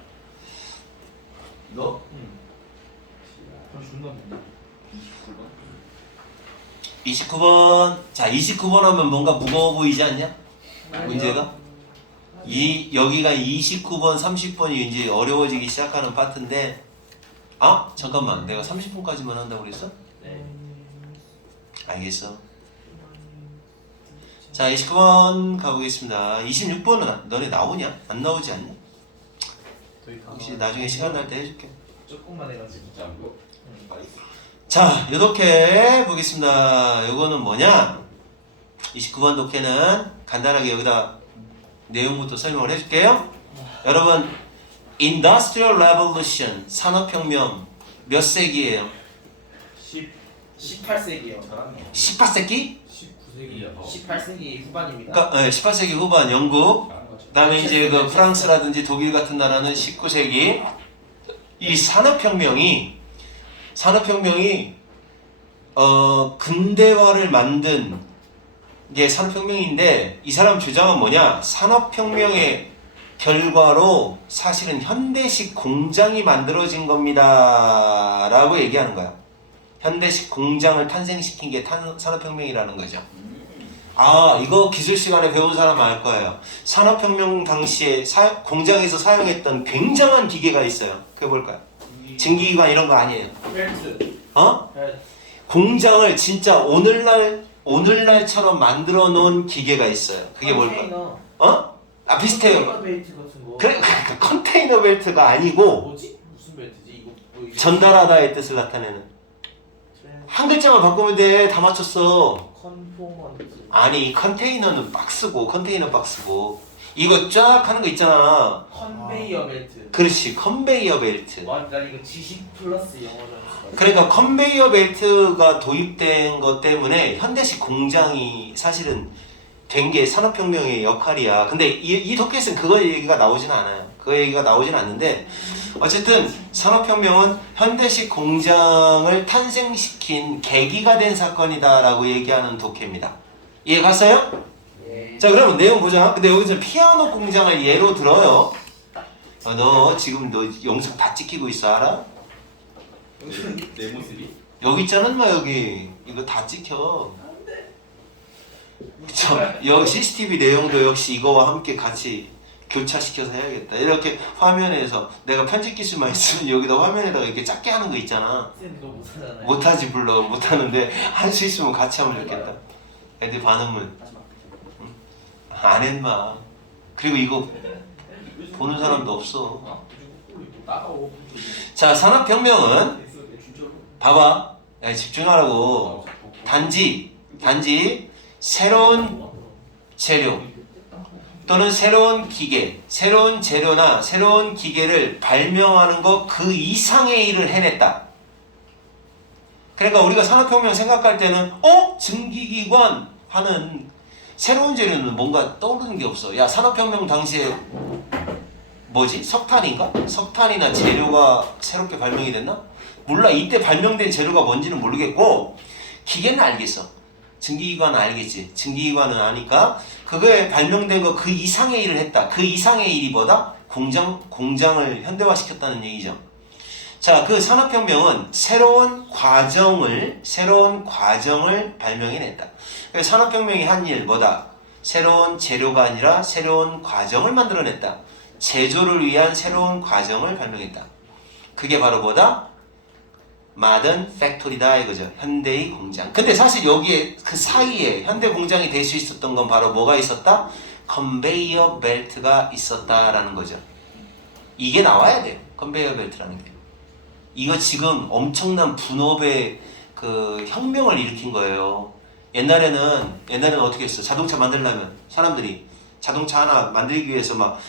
너? 그럼 존나 뭔데? 29번. 자 29번 하면 뭔가 무거워 보이지 않냐? 문제가? 여기가 29번, 30번이 이제 어려워지기 시작하는 파트인데 아? 잠깐만 내가 30분까지만 한다고 그랬어? 네. 알겠어. 자 29번 가보겠습니다. 26번은 너네 나오냐? 안 나오지 않냐? 혹시 나중에 시간 날 때 해줄게. 조금만 해가지고. 진짜 안 보여? 자 이렇게 보겠습니다. 요거는 뭐냐? 29번 독해는 간단하게 여기다 내용부터 설명을 해줄게요. 여러분 Industrial Revolution 산업혁명 몇 세기예요? 18세기요. 잘하네. 18세기? 19세기야. 18세기 후반입니다. 그러니까 18세기 후반 영국, 그다음에 이제 그 프랑스라든지 독일 같은 나라는 19세기. 이 산업혁명이 근대화를 만든 게 산업혁명인데 이 사람 주장은 뭐냐? 산업혁명의 결과로 사실은 현대식 공장이 만들어진 겁니다 라고 얘기하는 거야. 현대식 공장을 탄생시킨 게 산업혁명이라는 거죠. 아 이거 기술 시간에 배운 사람 알 거예요. 산업혁명 당시에 공장에서 사용했던 굉장한 기계가 있어요. 그게 뭘까요? 증기기관 이런 거 아니에요. 벨트. 어? 벨트. 공장을 진짜 오늘날처럼 만들어 놓은 기계가 있어요. 그게 뭘까? 컨테이너. 어? 아 비슷해요. 컨테이너 벨트 같은 거. 그래 컨테이너 벨트가 아니고 뭐지? 무슨 벨트지? 이거 뭐 이게 전달하다의 뜻을 나타내는. 한 글자만 바꾸면 돼. 다 맞췄어. 컨포먼트. 아니 컨테이너는 박스고 컨테이너 박스고 이거 쫙 하는 거 있잖아. 컨베이어 벨트. 그렇지 컨베이어 벨트. 와, 나 이거 지식 플러스 영어잖아. 그러니까 컨베이어 벨트가 도입된 것 때문에 현대식 공장이 사실은 된 게 산업혁명의 역할이야. 근데 이 도켓은 그거 얘기가 나오진 않아요. 그 얘기가 나오진 않는데 어쨌든 산업혁명은 현대식 공장을 탄생시킨 계기가 된 사건이다라고 얘기하는 독해입니다. 이해 갔어요? 예. 자 그러면 내용 보자. 근데 여기서 피아노 공장을 예로 들어요. 너 지금 너 영상 다 찍히고 있어 알아? 내 모습이? 여기 있잖아 인마 여기 이거 다 찍혀. 여기 CCTV 내용도 역시 이거와 함께 같이 교차시켜서 해야겠다. 이렇게 화면에서 내가 편집 기술만 있으면 여기다 화면에다가 이렇게 작게 하는 거 있잖아. 쌤 이거 못하잖아요. 못하지 물론 못하는데 할 수 있으면 같이 하면 좋겠다. 애들 반응문 안 했마. 그리고 이거 보는 사람도 없어. 따가워. 자 산업혁명은 봐봐. 야, 집중하라고. 단지 새로운 재료 또는 새로운 기계, 새로운 재료나 새로운 기계를 발명하는 것 그 이상의 일을 해냈다. 그러니까 우리가 산업혁명 생각할 때는 증기기관 하는 새로운 재료는 뭔가 떠오르는 게 없어. 야 산업혁명 당시에 뭐지? 석탄인가? 석탄이나 재료가 새롭게 발명이 됐나? 몰라. 이때 발명된 재료가 뭔지는 모르겠고 기계는 알겠어. 증기기관은 알겠지. 증기기관은 아니까 그거에 발명된 거 그 이상의 일을 했다. 그 이상의 일이 뭐다? 공장을 현대화시켰다는 얘기죠. 자, 그 산업혁명은 새로운 과정을 발명해냈다. 그래서 산업혁명이 한 일 뭐다? 새로운 재료가 아니라 새로운 과정을 만들어냈다. 제조를 위한 새로운 과정을 발명했다. 그게 바로 뭐다? Modern Factory다 이거죠. 현대의 공장. 근데 사실 여기에 그 사이에 현대 공장이 될 수 있었던 건 바로 뭐가 있었다? 컨베이어 벨트가 있었다라는 거죠. 이게 나와야 돼요. 컨베이어 벨트라는 게. 이거 지금 엄청난 분업의 그 혁명을 일으킨 거예요. 옛날에는 어떻게 했어? 자동차 만들려면 사람들이 자동차 하나 만들기 위해서 막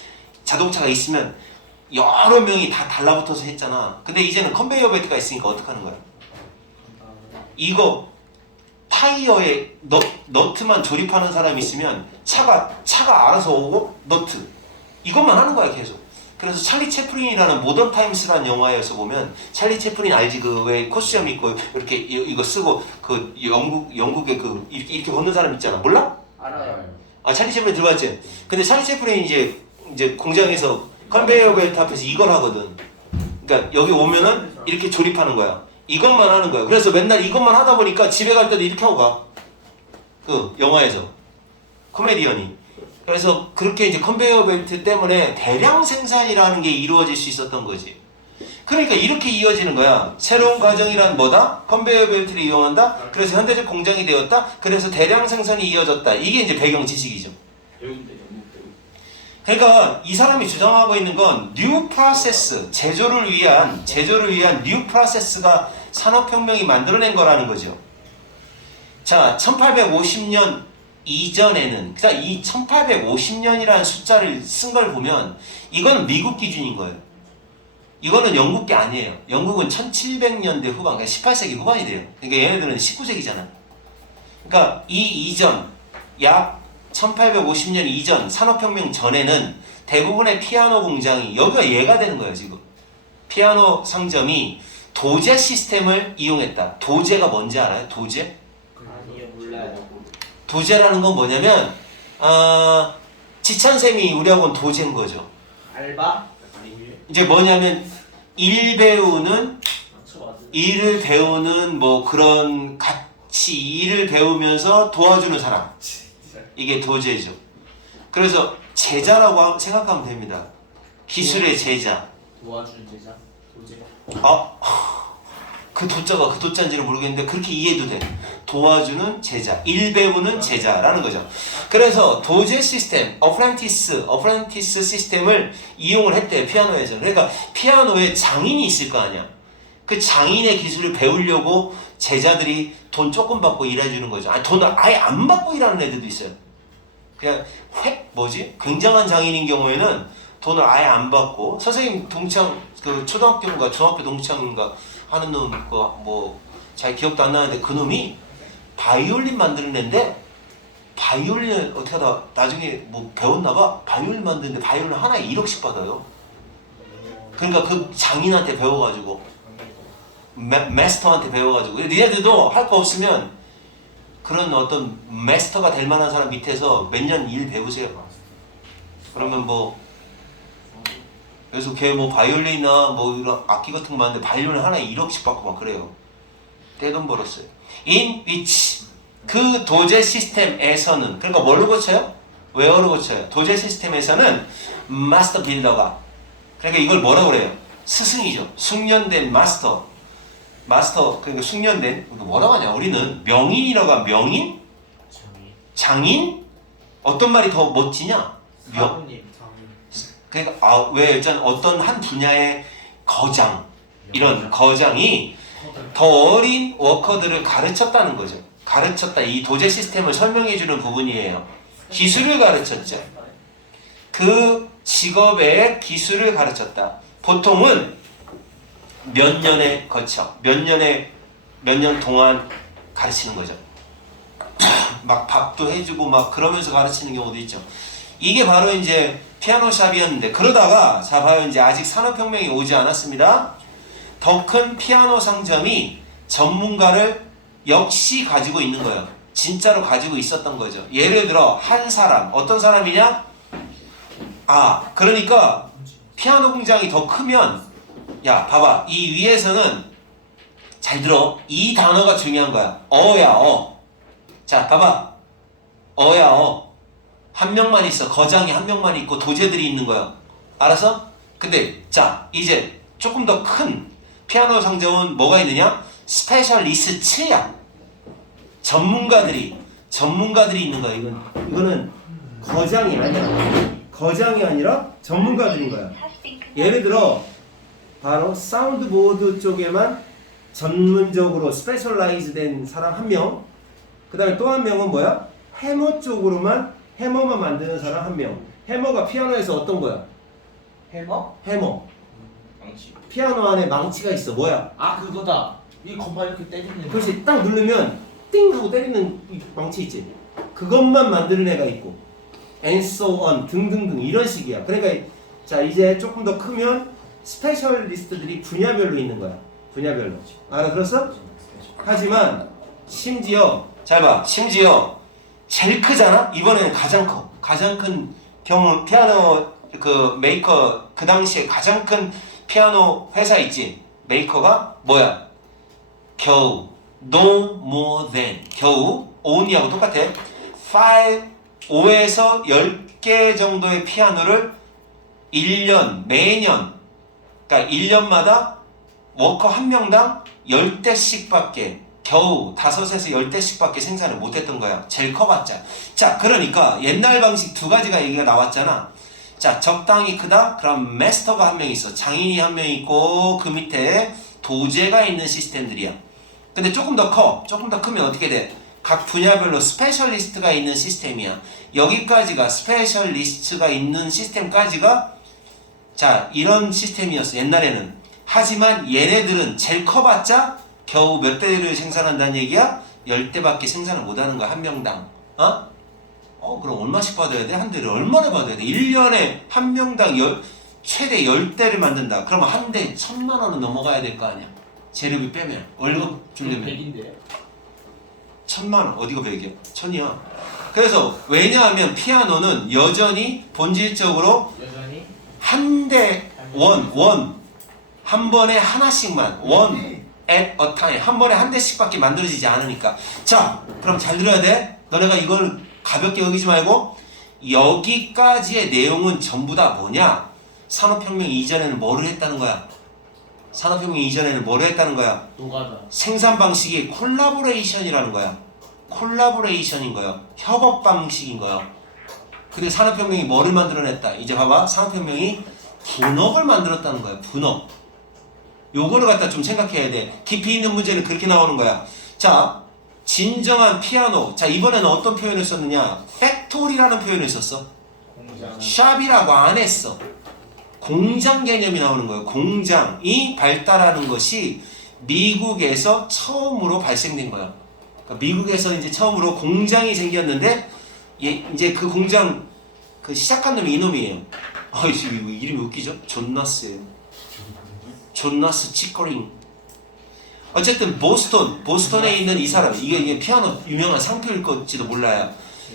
자동차가 있으면 여러 명이 다 달라붙어서 했잖아. 근데 이제는 컨베이어 벨트가 있으니까 어떡하는 거야? 이거 타이어에 너트만 조립하는 사람이 있으면 차가 알아서 오고 너트 이것만 하는 거야 계속. 그래서 찰리 채플린이라는 모던 타임스라는 영화에서 보면 찰리 채플린 알지? 그 왜 코스염 입고 이렇게 이거 쓰고 그 영국의 그 이렇게 걷는 사람 있잖아. 몰라? 알아요. 아 찰리 채플린 들어봤지? 근데 찰리 채플린이 이제 공장에서 컨베이어 벨트 앞에서 이걸 하거든. 그러니까 여기 오면은 이렇게 조립하는 거야. 이것만 하는 거야. 그래서 맨날 이것만 하다 보니까 집에 갈 때도 이렇게 하고 가. 그 영화에서 코미디언이. 그래서 그렇게 이제 컨베이어 벨트 때문에 대량 생산이라는 게 이루어질 수 있었던 거지. 그러니까 이렇게 이어지는 거야. 새로운 과정이란 뭐다? 컨베이어 벨트를 이용한다. 그래서 현대적 공장이 되었다. 그래서 대량 생산이 이어졌다. 이게 이제 배경 지식이죠. 배운데 영국 배우. 그러니까 이 사람이 주장하고 있는 건 뉴 프로세스, 제조를 위한 뉴 프로세스가 산업혁명이 만들어낸 거라는 거죠. 자, 1850년 이전에는, 그러니까 이 1850년이라는 숫자를 쓴 걸 보면 이거는 미국 기준인 거예요. 이거는 영국 게 아니에요. 영국은 1700년대 후반, 그러니까 18세기 후반이 돼요. 그러니까 얘네들은 19세기잖아. 그러니까 이 이전, 약 1850년 이전 산업혁명 전에는 대부분의 피아노 공장이 여기가 얘가 되는 거예요. 지금 피아노 상점이 도제 시스템을 이용했다. 도제가 뭔지 알아요? 도제? 아니요, 몰라요. 도제라는 건 뭐냐면 지찬쌤이 우리하고는 도제인 거죠. 알바? 이제 뭐냐면 일을 배우는 뭐 그런 같이 일을 배우면서 도와주는 사람. 이게 도제죠. 그래서 제자라고 생각하면 됩니다. 기술의 제자. 도와주는 제자? 도제? 그 도자가 그 도자인지는 모르겠는데 그렇게 이해도 돼. 도와주는 제자, 일 배우는 제자라는 거죠. 그래서 도제 시스템, 어프렌티스 시스템을 이용을 했대요. 피아노에서. 그러니까 피아노에 장인이 있을 거 아니야. 그 장인의 기술을 배우려고 제자들이 돈 조금 받고 일해주는 거죠. 아니 돈을 아예 안 받고 일하는 애들도 있어요. 그냥 굉장한 장인인 경우에는 돈을 아예 안 받고 선생님 동창 그 초등학교인가 중학교 동창인가 하는 놈 뭐 잘 기억도 안 나는데 그 놈이 바이올린 만드는 애인데 바이올린을 어떻게 하다 나중에 뭐 배웠나 봐. 바이올린 만드는데 바이올린 하나에 1억씩 받아요. 그러니까 그 장인한테 배워가지고 마스터한테 배워가지고 니네들도 할 거 없으면 그런 어떤 마스터가 될 만한 사람 밑에서 몇 년 일 배우세요. 그러면 뭐 그래서 걔 뭐 바이올린이나 뭐 이런 악기 같은 거 많은데 바이올린 하나에 1억씩 받고 막 그래요. 떼돈 벌었어요. In which 그 도제 시스템에서는 그러니까 뭘로 고쳐요? 웨어로 고쳐요. 도제 시스템에서는 마스터 빌더가 그러니까 이걸 뭐라고 그래요? 스승이죠. 숙련된 마스터 그러니까 숙련된 뭐라고 하냐? 우리는 명인이라고 하면 명인? 장인? 어떤 말이 더 멋지냐? 사부님. 그러니까 왜 일단 어떤 한 분야의 거장 이런 거장이 더 어린 워커들을 가르쳤다는 거죠. 가르쳤다. 이 도제 시스템을 설명해 주는 부분이에요. 기술을 가르쳤죠. 그 직업의 기술을 가르쳤다. 보통은 몇 년에 거쳐 몇 년 동안 가르치는 거죠. 막 밥도 해주고 막 그러면서 가르치는 경우도 있죠. 이게 바로 이제 피아노 샵이었는데 그러다가 자 봐요. 이제 아직 산업혁명이 오지 않았습니다. 더 큰 피아노 상점이 전문가를 역시 가지고 있는 거예요. 진짜로 가지고 있었던 거죠. 예를 들어 한 사람, 어떤 사람이냐? 그러니까 피아노 공장이 더 크면 야 봐봐, 이 위에서는 잘 들어, 이 단어가 중요한 거야. 어야 어. 자 봐봐, 어야 어. 한 명만 있어. 거장이 한 명만 있고 도제들이 있는 거야. 알았어? 근데 자 이제 조금 더 큰 피아노 상점은 뭐가 있느냐? 스페셜리스트야. 전문가들이 있는 거야. 이거는 거장이 아니라 전문가들인 거야. 예를 들어 바로 사운드보드 쪽에만 전문적으로 스페셜라이즈 된 사람 한 명, 그 다음에 또 한 명은 뭐야? 해머 쪽으로만, 해머만 만드는 사람 한 명. 해머가 피아노에서 어떤 거야? 해머? 해머. 망치. 피아노 안에 망치가 있어. 뭐야? 아 그거다. 이 건반 이렇게 때리는. 그렇지. 딱 누르면 띵 하고 때리는 이 망치 있지. 그것만 만드는 애가 있고, and so on 등등등 이런 식이야. 그러니까 자 이제 조금 더 크면 스페셜리스트들이 분야별로 있는 거야. 분야별로. 알아들었어? 하지만 심지어 잘 봐. 심지어 제일 크잖아. 이번에는 가장 커. 가장 큰 경우 피아노 그 메이커, 그 당시에 가장 큰 피아노 회사 있지. 메이커가 뭐야? 겨우 no more than, 겨우 only하고 똑같아. 5에서 10개 정도의 피아노를 1년 매년, 그러니까 1년마다 워커 한 명당 10대씩밖에, 겨우 5에서 10대씩밖에 생산을 못했던 거야. 제일 커봤자. 자, 그러니까 옛날 방식 두 가지가 얘기가 나왔잖아. 자, 적당히 크다. 그럼 마스터가 한 명 있어. 장인이 한 명 있고 그 밑에 도제가 있는 시스템들이야. 근데 조금 더 커. 조금 더 크면 어떻게 돼? 각 분야별로 스페셜리스트가 있는 시스템이야. 여기까지가 스페셜리스트가 있는 시스템까지가 자 이런 시스템이었어 옛날에는. 하지만 얘네들은 제일 커봤자 겨우 몇 대를 생산한다는 얘기야? 10대밖에 생산을 못하는 거야 한 명당. 그럼 얼마씩 받아야 돼? 한 대를 얼마나 받아야 돼? 1년에 한 명당 최대 10대를 만든다. 그러면 한 대 1,000만 원은 넘어가야 될 거 아니야. 재료비 빼면 월급 주려면 100인데. 1,000만 원. 어디가 100이야? 1,000이야. 그래서 왜냐하면 피아노는 여전히 본질적으로 여전히 한 대 한 번에 하나씩만 one at a time, 한 번에 한 대씩밖에 만들어지지 않으니까. 자, 그럼 잘 들어야 돼. 너네가 이걸 가볍게 여기지 말고 여기까지의 내용은 전부 다 뭐냐? 산업혁명 이전에는 뭐를 했다는 거야? 산업혁명 이전에는 뭐를 했다는 거야? 노가다. 생산 방식이 콜라보레이션이라는 거야. 콜라보레이션인 거야. 협업 방식인 거야. 근데 산업혁명이 뭐를 만들어냈다? 이제 봐봐. 산업혁명이 분업을 만들었다는 거야. 분업. 요거를 갖다 좀 생각해야 돼. 깊이 있는 문제는 그렇게 나오는 거야. 자, 진정한 피아노. 자, 이번에는 어떤 표현을 썼느냐? 팩토리라는 표현을 썼어. 공장. 샵이라고 안 했어. 공장 개념이 나오는 거예요. 공장이 발달하는 것이 미국에서 처음으로 발생된 거야. 그러니까 미국에서 이제 처음으로 공장이 생겼는데 이제 그 공장 그 시작한 놈이 이놈이에요. 이름이 웃기죠? 존나스예요. 존나스 치커링. 어쨌든 보스턴에 있는 이 사람, 이게 피아노 유명한 상표일 것지도 몰라요.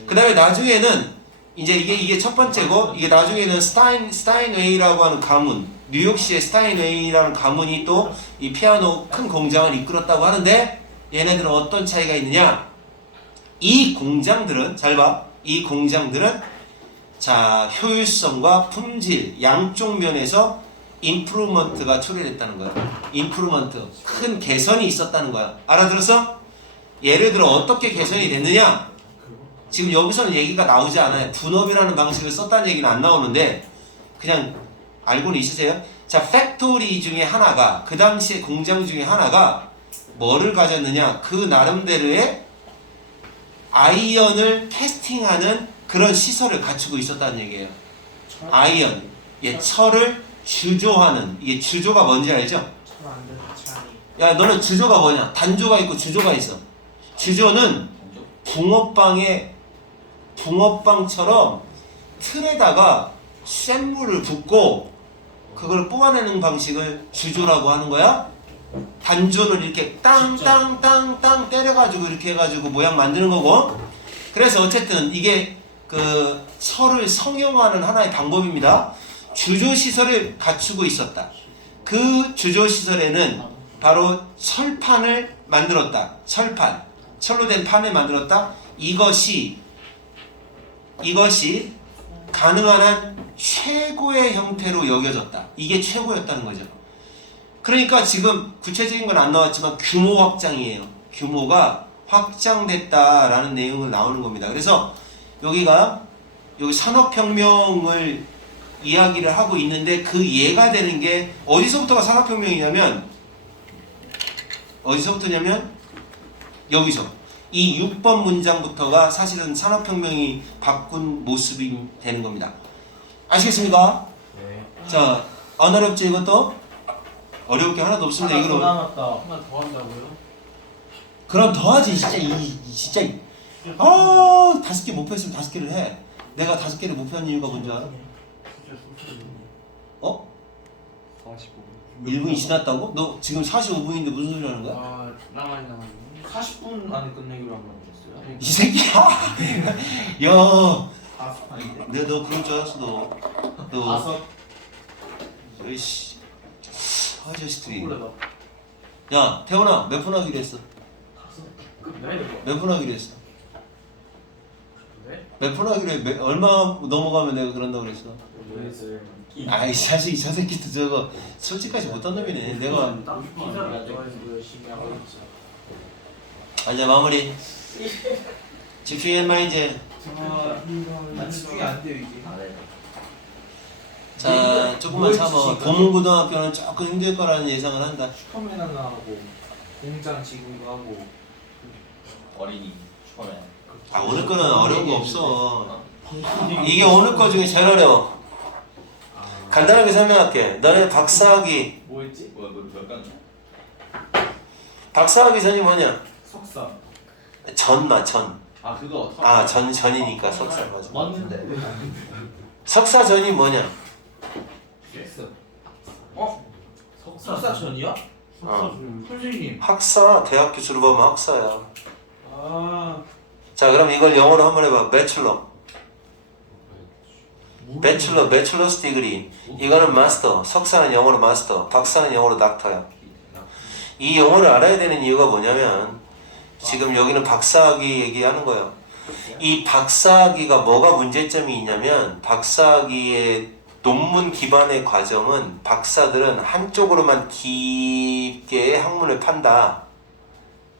그 다음에 나중에는 이제 이게 첫 번째고, 이게 나중에는 스타인웨이라고 하는 가문, 뉴욕시의 스타인웨이라는 가문이 또 이 피아노 큰 공장을 이끌었다고 하는데, 얘네들은 어떤 차이가 있느냐? 이 공장들은 잘 봐. 이 공장들은 자 효율성과 품질 양쪽 면에서 임프루먼트가 초래됐다는 거야. 임프루먼트, 큰 개선이 있었다는 거야. 알아들었어? 예를 들어 어떻게 개선이 됐느냐? 지금 여기서는 얘기가 나오지 않아요. 분업이라는 방식을 썼다는 얘기는 안 나오는데 그냥 알고는 있으세요? 자, 팩토리 중에 하나가, 그 당시에 공장 중에 하나가 뭐를 가졌느냐? 그 나름대로의 아이언을 캐스팅하는 그런 시설을 갖추고 있었다는 얘기예요. 아이언, 철을 주조하는, 이게 주조가 뭔지 알죠? 야, 너는 주조가 뭐냐? 단조가 있고 주조가 있어. 주조는 붕어빵처럼 틀에다가 쇳물을 붓고 그걸 뽑아내는 방식을 주조라고 하는 거야. 반주를 이렇게 땅땅땅땅 때려가지고 이렇게 해가지고 모양 만드는 거고. 그래서 어쨌든 이게 그 설을 성형화하는 하나의 방법입니다. 주조 시설을 갖추고 있었다. 그 주조 시설에는 바로 설판을 만들었다. 설판, 철로 된 판을 만들었다. 이것이 가능한 한 최고의 형태로 여겨졌다. 이게 최고였다는 거죠. 그러니까 지금 구체적인 건 안 나왔지만 규모 확장이에요. 규모가 확장됐다라는 내용을 나오는 겁니다. 그래서 여기가 여기 산업혁명을 이야기를 하고 있는데 그 예가 되는 게 어디서부터가 산업혁명이냐면 어디서부터냐면 여기서 이 6번 문장부터가 사실은 산업혁명이 바꾼 모습이 되는 겁니다. 아시겠습니까? 네. 자, 안 어렵지 이것도? 어려울 게 하나도 없습니다. 하나 더 이거는 남았다. 하나 더 한다고요? 그럼 더하지 진짜 아 5개 목표했으면 5개를 해. 내가 5개를 목표한 이유가 뭔지 알아? 어? 45분. 1분이 지났다고? 너 지금 45분인데 무슨 소리 하는 거야? 아 남았네. 40분 안에 끝내기로 한 거였어요. 이 새끼야! 야, 40분인데. 내가 너 그럴 줄 알았어 너. 5. 으이씨. 아 자식들이. 몰라. 야 태훈아 몇 분 하기로 했어? 5. 몇 분 하기로 했어? 네? 몇 분 하기로 해? 얼마 넘어가면 내가 그런다고 그랬어? 아이 자식 저 새끼도 저거 솔직하지 못한 놈이네. 내가 기사를 좋아해서 열심히 하고 있지. 이제 마무리. 집중해마 이제. 나 집중이 안 돼요 이게. 자 조금만 참아. 고문고등학교는 조금 힘들 거라는 예상을 한다. 슈퍼맨 하나 하고 공장 지구도 하고. 어린이 슈퍼맨. 아 오늘 거는 어려운 거 없어. 이게 오늘 거 중에 제일 어려워. 간단하게 설명할게. 너네 박사학위 뭐였지? 뭐몇 강? 박사학위 전이 뭐냐? 석사. 전마 전. 아 그거. 아 전이니까 석사 맞아. 맞는데? 석사 전이 뭐냐? 섹스. 어? 석사 전이야? 선생님. 학사 대학교 졸업하면 학사야. 아. 자 그럼 이걸 영어로 한번 해봐. 배출러스 디그리. 이거는 마스터. 석사는 영어로 마스터. 박사는 영어로 닥터야. 이 용어를 알아야 되는 이유가 뭐냐면 지금 여기는 박사학위 얘기하는 거예요. 이 박사학위가 뭐가 문제점이 있냐면 박사학위의 논문 기반의 과정은 박사들은 한쪽으로만 깊게 학문을 판다.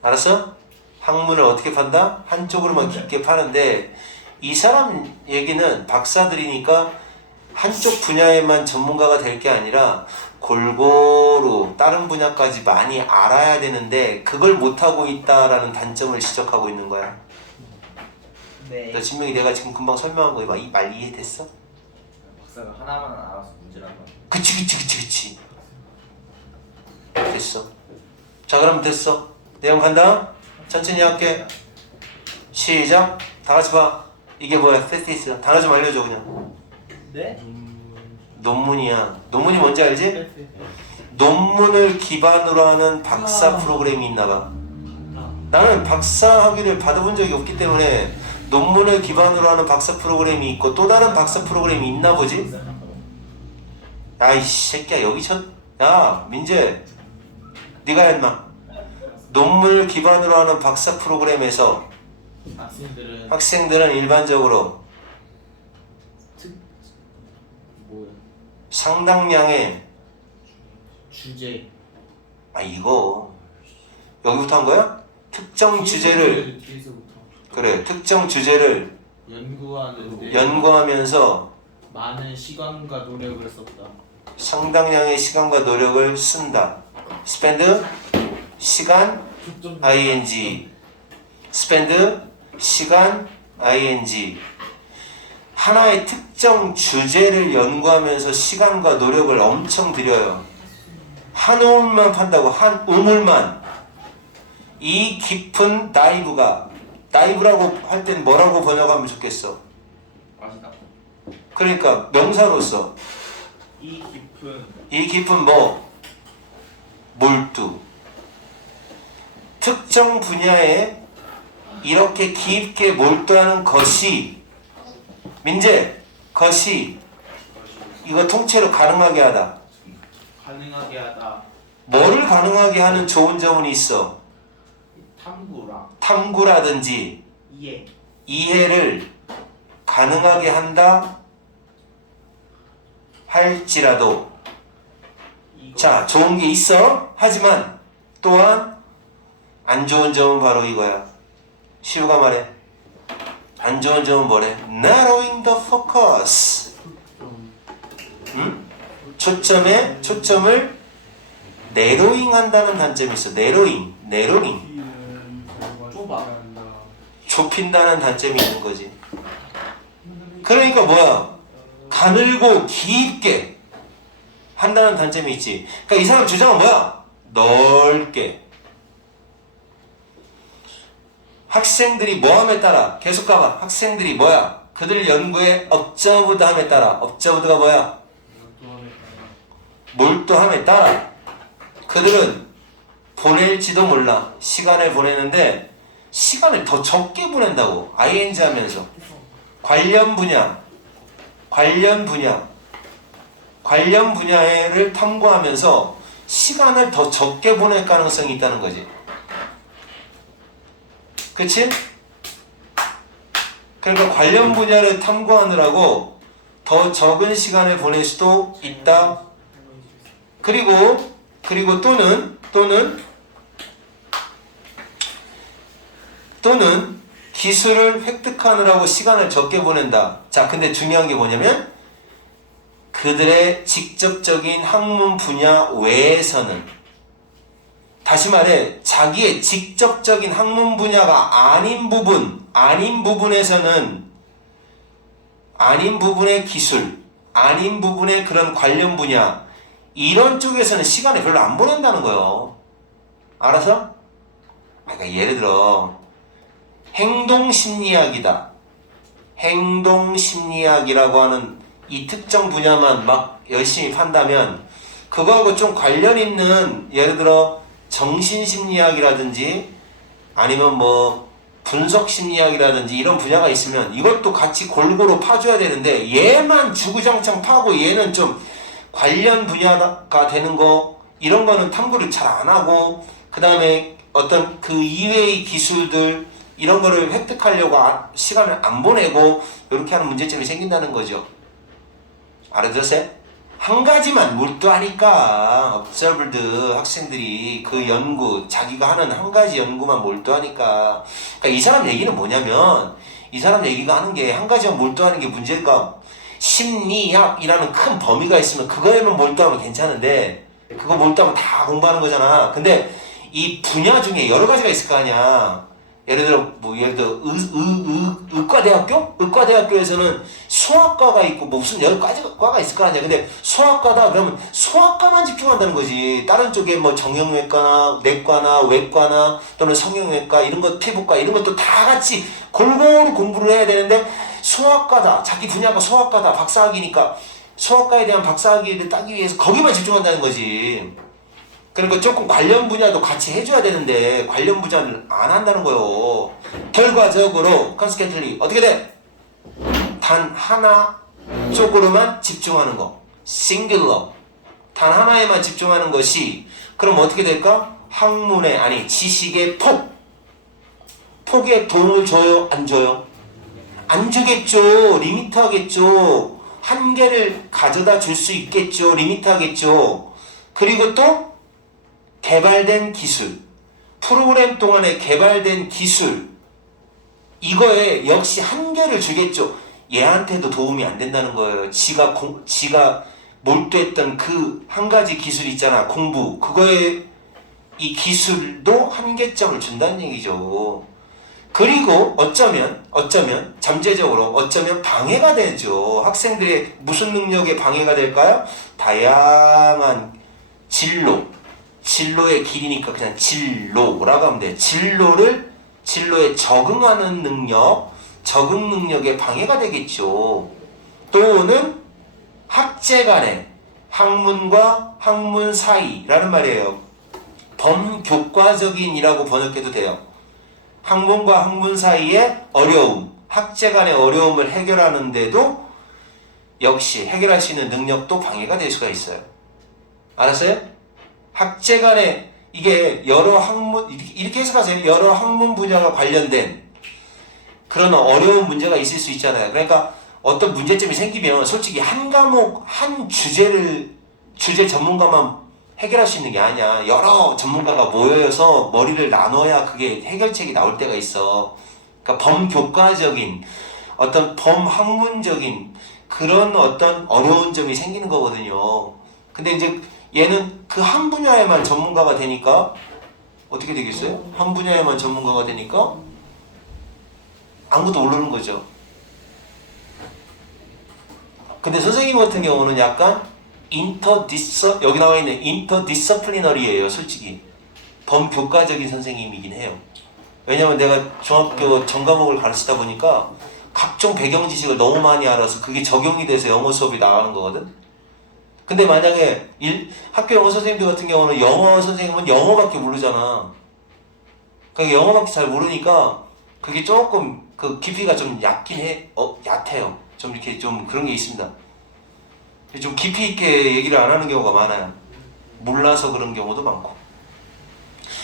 알았어? 학문을 어떻게 판다? 한쪽으로만 깊게 파는데 이 사람 얘기는 박사들이니까 한쪽 분야에만 전문가가 될 게 아니라 골고루 다른 분야까지 많이 알아야 되는데 그걸 못하고 있다라는 단점을 지적하고 있는 거야. 네. 너 진명이 내가 지금 금방 설명한 거 이 말 이해됐어? 박사가 하나만 알아서 문제란 말. 그치 됐어. 자 그럼 됐어. 내용 간다. 천천히 할게. 시작. 다 같이 봐. 이게 뭐야? 테스티스. 단어 좀 알려줘 그냥. 네? 논문이야. 논문이 뭔지 알지? 논문을 기반으로 하는 박사 프로그램이 있나봐. 나는 박사 학위를 받아본 적이 없기 때문에 논문을 기반으로 하는 박사 프로그램이 있고 또 다른 박사 프로그램이 있나 보지? 야이 새끼야 여기 야 민재 네가 해 인마. 논문을 기반으로 하는 박사 프로그램에서 학생들은 일반적으로 뭐야? 상당량의 주제. 아 이거 여기부터 한 거야? 특정 주제를 뒤에서부터 그래 특정 주제를 연구하는데 연구하면서 많은 시간과 노력을 썼다. 상당량의 시간과 노력을 쓴다. spend 시간 ing spend 시간 ing 하나의 특정 주제를 연구하면서 시간과 노력을 엄청 들여요. 한 우물만 판다고 한 우물만. 이 깊은 다이브라고 할 땐 뭐라고 번역하면 좋겠어? 맛이다. 그러니까 명사로서 이 깊은 이 깊은 뭐? 몰두 특정 분야에 이렇게 깊게 몰두하는 것이 민재 것이 이거 통째로 가능하게 하다. 가능하게 하다. 뭐를 가능하게 하는 좋은 점은 있어. 탐구랑 탐구라든지 이해. 이해를 가능하게 한다 할지라도 이거. 자 좋은 게 있어. 하지만 또한 안 좋은 점은 바로 이거야. 시우가 말해. 안 좋은 점은 뭐래? Narrowing the focus. 응? 초점을 내로잉 한다는 단점이 있어. 내로잉. 좁아. 좁힌다는 단점이 있는 거지. 그러니까 뭐야? 가늘고 깊게 한다는 단점이 있지. 그러니까 이 사람 주장은 뭐야? 넓게. 학생들이 뭐함에 따라 계속 가봐. 학생들이 뭐야? 그들 연구에 observed함에 따라 observed가 뭐야? 몰두함에 따라 그들은 보낼지도 몰라. 시간을 보내는데 시간을 더 적게 보낸다고. ing 하면서 관련 분야를 탐구하면서 시간을 더 적게 보낼 가능성이 있다는 거지. 그치? 그러니까 관련 분야를 탐구하느라고 더 적은 시간을 보낼 수도 있다. 그리고 또는 기술을 획득하느라고 시간을 적게 보낸다. 자, 근데 중요한 게 뭐냐면 그들의 직접적인 학문 분야 외에서는, 다시 말해 자기의 직접적인 학문 분야가 아닌 부분에서는, 아닌 부분의 기술, 아닌 부분의 그런 관련 분야, 이런 쪽에서는 시간을 별로 안 보낸다는 거예요. 알아서? 그러니까 예를 들어 행동심리학이다. 행동심리학이라고 하는 이 특정 분야만 막 열심히 판다면 그거하고 좀 관련 있는, 예를 들어 정신심리학이라든지 아니면 뭐 분석심리학이라든지 이런 분야가 있으면 이것도 같이 골고루 파줘야 되는데, 얘만 주구장창 파고 얘는 좀 관련 분야가 되는 거, 이런 거는 탐구를 잘 안 하고, 그 다음에 어떤 그 이외의 기술들 이런 거를 획득하려고 시간을 안 보내고 이렇게 하는 문제점이 생긴다는 거죠. 알아들었어요? 한 가지만 몰두하니까 observed 학생들이 그 연구, 자기가 하는 한 가지 연구만 몰두하니까, 그러니까 이 사람 얘기는 뭐냐면, 이 사람 얘기가 하는 게 한 가지만 몰두하는 게 문제일까? 심리학이라는 큰 범위가 있으면 그거에만 몰두하면 괜찮은데, 그거 몰두하면 다 공부하는 거잖아. 근데 이 분야 중에 여러 가지가 있을 거 아니야. 예를 들어 의과대학교? 의과대학교에서는 수학과가 있고 뭐 무슨 여러 가지 과가 있을 거 아니야. 근데 수학과다 그러면 수학과만 집중한다는 거지. 다른 쪽에 뭐 정형외과나 내과나 외과나 또는 성형외과 이런 것, 피부과 이런 것도 다 같이 골고루 공부를 해야 되는데, 수학과다, 자기 분야가 수학과다, 박사학위니까 수학과에 대한 박사학위를 따기 위해서 거기만 집중한다는 거지. 그러니까 조금 관련 분야도 같이 해줘야 되는데 관련 분야를 안 한다는 거요. 결과적으로 컨스케틀리 어떻게 돼? 단 하나 쪽으로만 집중하는 거. 싱귤러. 단 하나에만 집중하는 것이, 그럼 어떻게 될까? 학문의, 아니 지식의 폭에 도움을 줘요? 안 줘요? 안 주겠죠. 리미트하겠죠. 한계를 가져다 줄 수 있겠죠. 리미트하겠죠. 그리고 또 개발된 기술, 프로그램 동안에 개발된 기술, 이거에 역시 한계를 주겠죠. 얘한테도 도움이 안 된다는 거예요. 지가 몰두했던 그 한 가지 기술 있잖아, 공부. 그거에 이 기술도 한계점을 준다는 얘기죠. 그리고 어쩌면 잠재적으로 어쩌면 방해가 되죠. 학생들의 무슨 능력에 방해가 될까요? 다양한 진로의 길이니까 그냥 진로라고 하면 돼. 진로에 적응하는 능력, 적응 능력에 방해가 되겠죠. 또는 학제 간의, 학문과 학문 사이라는 말이에요. 범교과적인이라고 번역해도 돼요. 학문과 학문 사이의 어려움, 학제 간의 어려움을 해결하는데도 역시 해결할 수 있는 능력도 방해가 될 수가 있어요. 알았어요? 학제 간의 이게 여러 학문 이렇게 해석하세요. 여러 학문 분야가 관련된 그런 어려운 문제가 있을 수 있잖아요. 그러니까 어떤 문제점이 생기면 솔직히 한 과목 한 주제 전문가만 해결할 수 있는 게 아니야. 여러 전문가가 모여서 머리를 나눠야 그게 해결책이 나올 때가 있어. 그러니까 범교과적인 어떤 범학문적인 그런 어떤 어려운 점이 생기는 거거든요. 근데 이제 얘는 그 한 분야에만 전문가가 되니까 어떻게 되겠어요? 한 분야에만 전문가가 되니까 아무것도 모르는 거죠. 근데 선생님 같은 경우는 약간 여기 나와 있는 인터디서플리너리예요. 솔직히 범교과적인 선생님이긴 해요. 왜냐면 내가 중학교 전과목을 가르치다 보니까 각종 배경 지식을 너무 많이 알아서 그게 적용이 돼서 영어 수업이 나가는 거거든. 근데 만약에 학교 영어 선생님들 같은 경우는 영어 선생님은 영어밖에 모르잖아. 그러니까 영어밖에 잘 모르니까 그게 조금 그 깊이가 좀 얕아요. 좀 이렇게 좀 그런 게 있습니다. 좀 깊이 있게 얘기를 안 하는 경우가 많아요. 몰라서 그런 경우도 많고.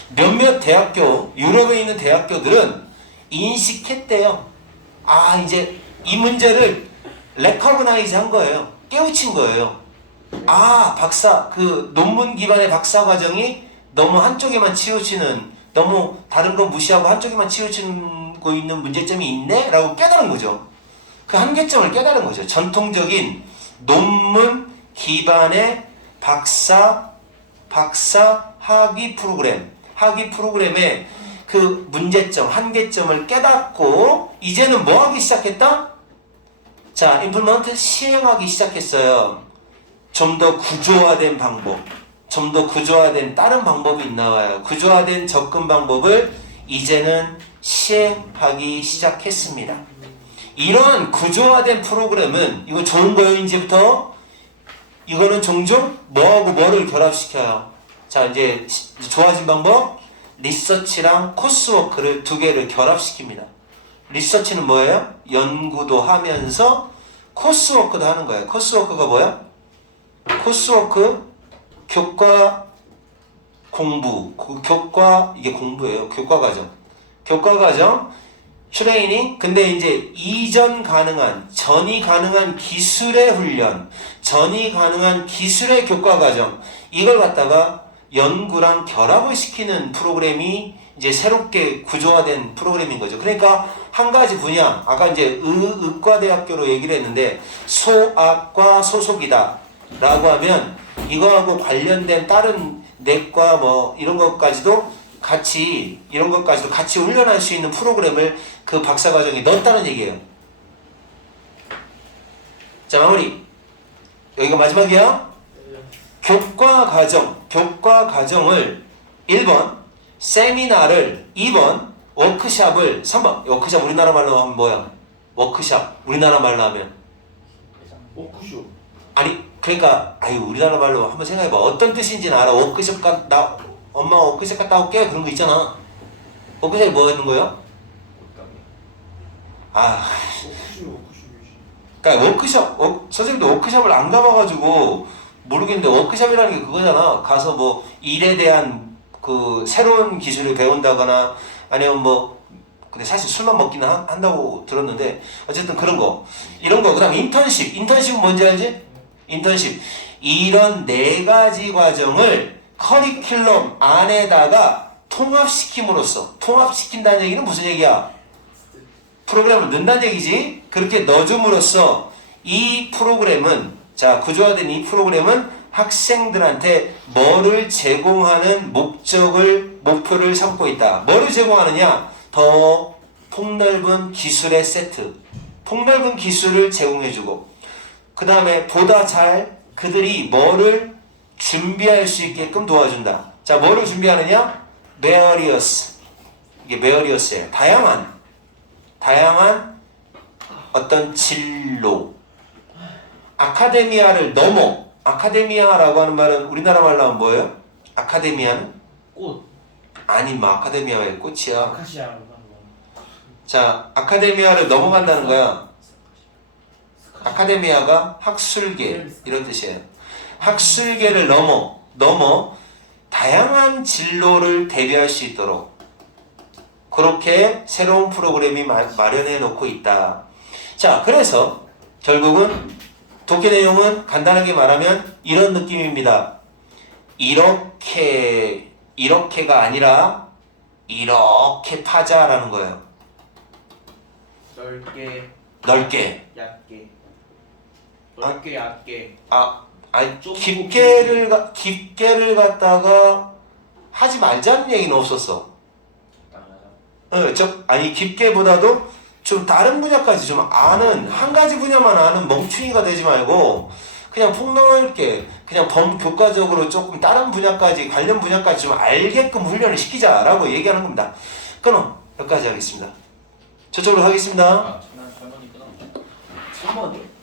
몇몇 대학교, 유럽에 있는 대학교들은 인식했대요. 아, 이제 이 문제를 레커그나이즈 한 거예요. 깨우친 거예요. 아, 그 논문 기반의 박사 과정이 너무 한쪽에만 치우치는, 너무 다른 거 무시하고 한쪽에만 치우치고 있는 문제점이 있네? 라고 깨달은 거죠. 그 한계점을 깨달은 거죠. 전통적인 논문 기반의 박사 학위 프로그램의 그 문제점, 한계점을 깨닫고 이제는 뭐 하기 시작했다? 자, 임플먼트 시행하기 시작했어요. 좀 더 구조화된 방법, 좀 더 구조화된 다른 방법이 나와요. 구조화된 접근 방법을 이제는 시행하기 시작했습니다. 이런 구조화된 프로그램은 이거 좋은 거예요. 이제부터 이거는 종종 뭐하고 뭐를 결합시켜요. 자, 이제 좋아진 방법, 리서치랑 코스워크를 두 개를 결합시킵니다. 리서치는 뭐예요? 연구도 하면서 코스워크도 하는 거예요. 코스워크가 뭐야? 코스워크, 교과 공부, 이게 공부예요. 교과 과정, 트레이닝. 근데 이제 전이 가능한 기술의 훈련, 전이 가능한 기술의 교과 과정, 이걸 갖다가 연구랑 결합을 시키는 프로그램이 이제 새롭게 구조화된 프로그램인 거죠. 그러니까 한 가지 분야, 아까 이제 의과대학교로 얘기를 했는데 소아과 소속이다 라고 하면 이거하고 관련된 다른 내과 뭐 이런 것까지도 같이 훈련할 수 있는 프로그램을 그 박사과정에 넣었다는 얘기예요. 자, 마무리. 여기가 마지막이야. 교과 과정을 1번, 세미나를 2번, 워크샵을 3번. 워크샵 우리나라 말로 하면 뭐야? 워크샵 우리나라 말로 하면 워크숍. 아니 그러니까 우리나라 말로 한번 생각해봐. 어떤 뜻인지는 알아. 엄마 워크숍 갔다 올게 그런 거 있잖아. 워크숍이 뭐 하는 거야? 그러니까 선생님도 워크숍을 안 가봐가지고 모르겠는데 워크숍이라는 게 그거잖아. 가서 뭐 일에 대한 그 새로운 기술을 배운다거나 아니면 뭐 근데 사실 술만 먹기는 한다고 들었는데 어쨌든 그런 거 이런 거. 그 다음에 인턴십은 뭔지 알지? 인턴십. 이런 4가지 과정을 커리큘럼 안에다가 통합시킨다는 얘기는 무슨 얘기야? 프로그램을 넣는다는 얘기지. 그렇게 넣어줌으로써 이 프로그램은, 자, 구조화된 이 프로그램은 학생들한테 뭐를 제공하는 목표를 삼고 있다. 뭐를 제공하느냐? 더 폭넓은 기술의 세트, 폭넓은 기술을 제공해주고, 그 다음에 보다 잘 그들이 뭐를 준비할 수 있게끔 도와준다. 자, 뭐를 준비하느냐? various. 이게 various예요. 다양한 어떤 진로. 아카데미아를 넘어. 아카데미아라고 하는 말은 우리나라 말로 하면 뭐예요? 아카데미아는 꽃. 아니 뭐 아카데미아의 꽃이야. 아카시아로 한 거. 자, 아카데미아를 넘어간다는 거야. 아카데미아가 학술계 이런 뜻이에요. 학술계를 넘어 다양한 진로를 대비할 수 있도록 그렇게 새로운 프로그램이 마련해 놓고 있다. 자, 그래서 결국은 독해 내용은 간단하게 말하면 이런 느낌입니다. 이렇게가 아니라 이렇게 파자라는 거예요. 넓게, 넓게. 얇게. 넓게, 얇게. 아니 좀 깊게를 갖다가 하지 말자는 얘기는 없었어. 아니 깊게보다도 좀 다른 분야까지 좀 아는 한 가지 분야만 아는 멍충이가 되지 말고 그냥 폭넓게 그냥 교과적으로 조금 다른 분야까지 관련 분야까지 좀 알게끔 훈련을 시키자라고 얘기하는 겁니다. 그럼 여기까지 하겠습니다. 저쪽으로 가겠습니다. 난 3번이 끊어. 3번이요?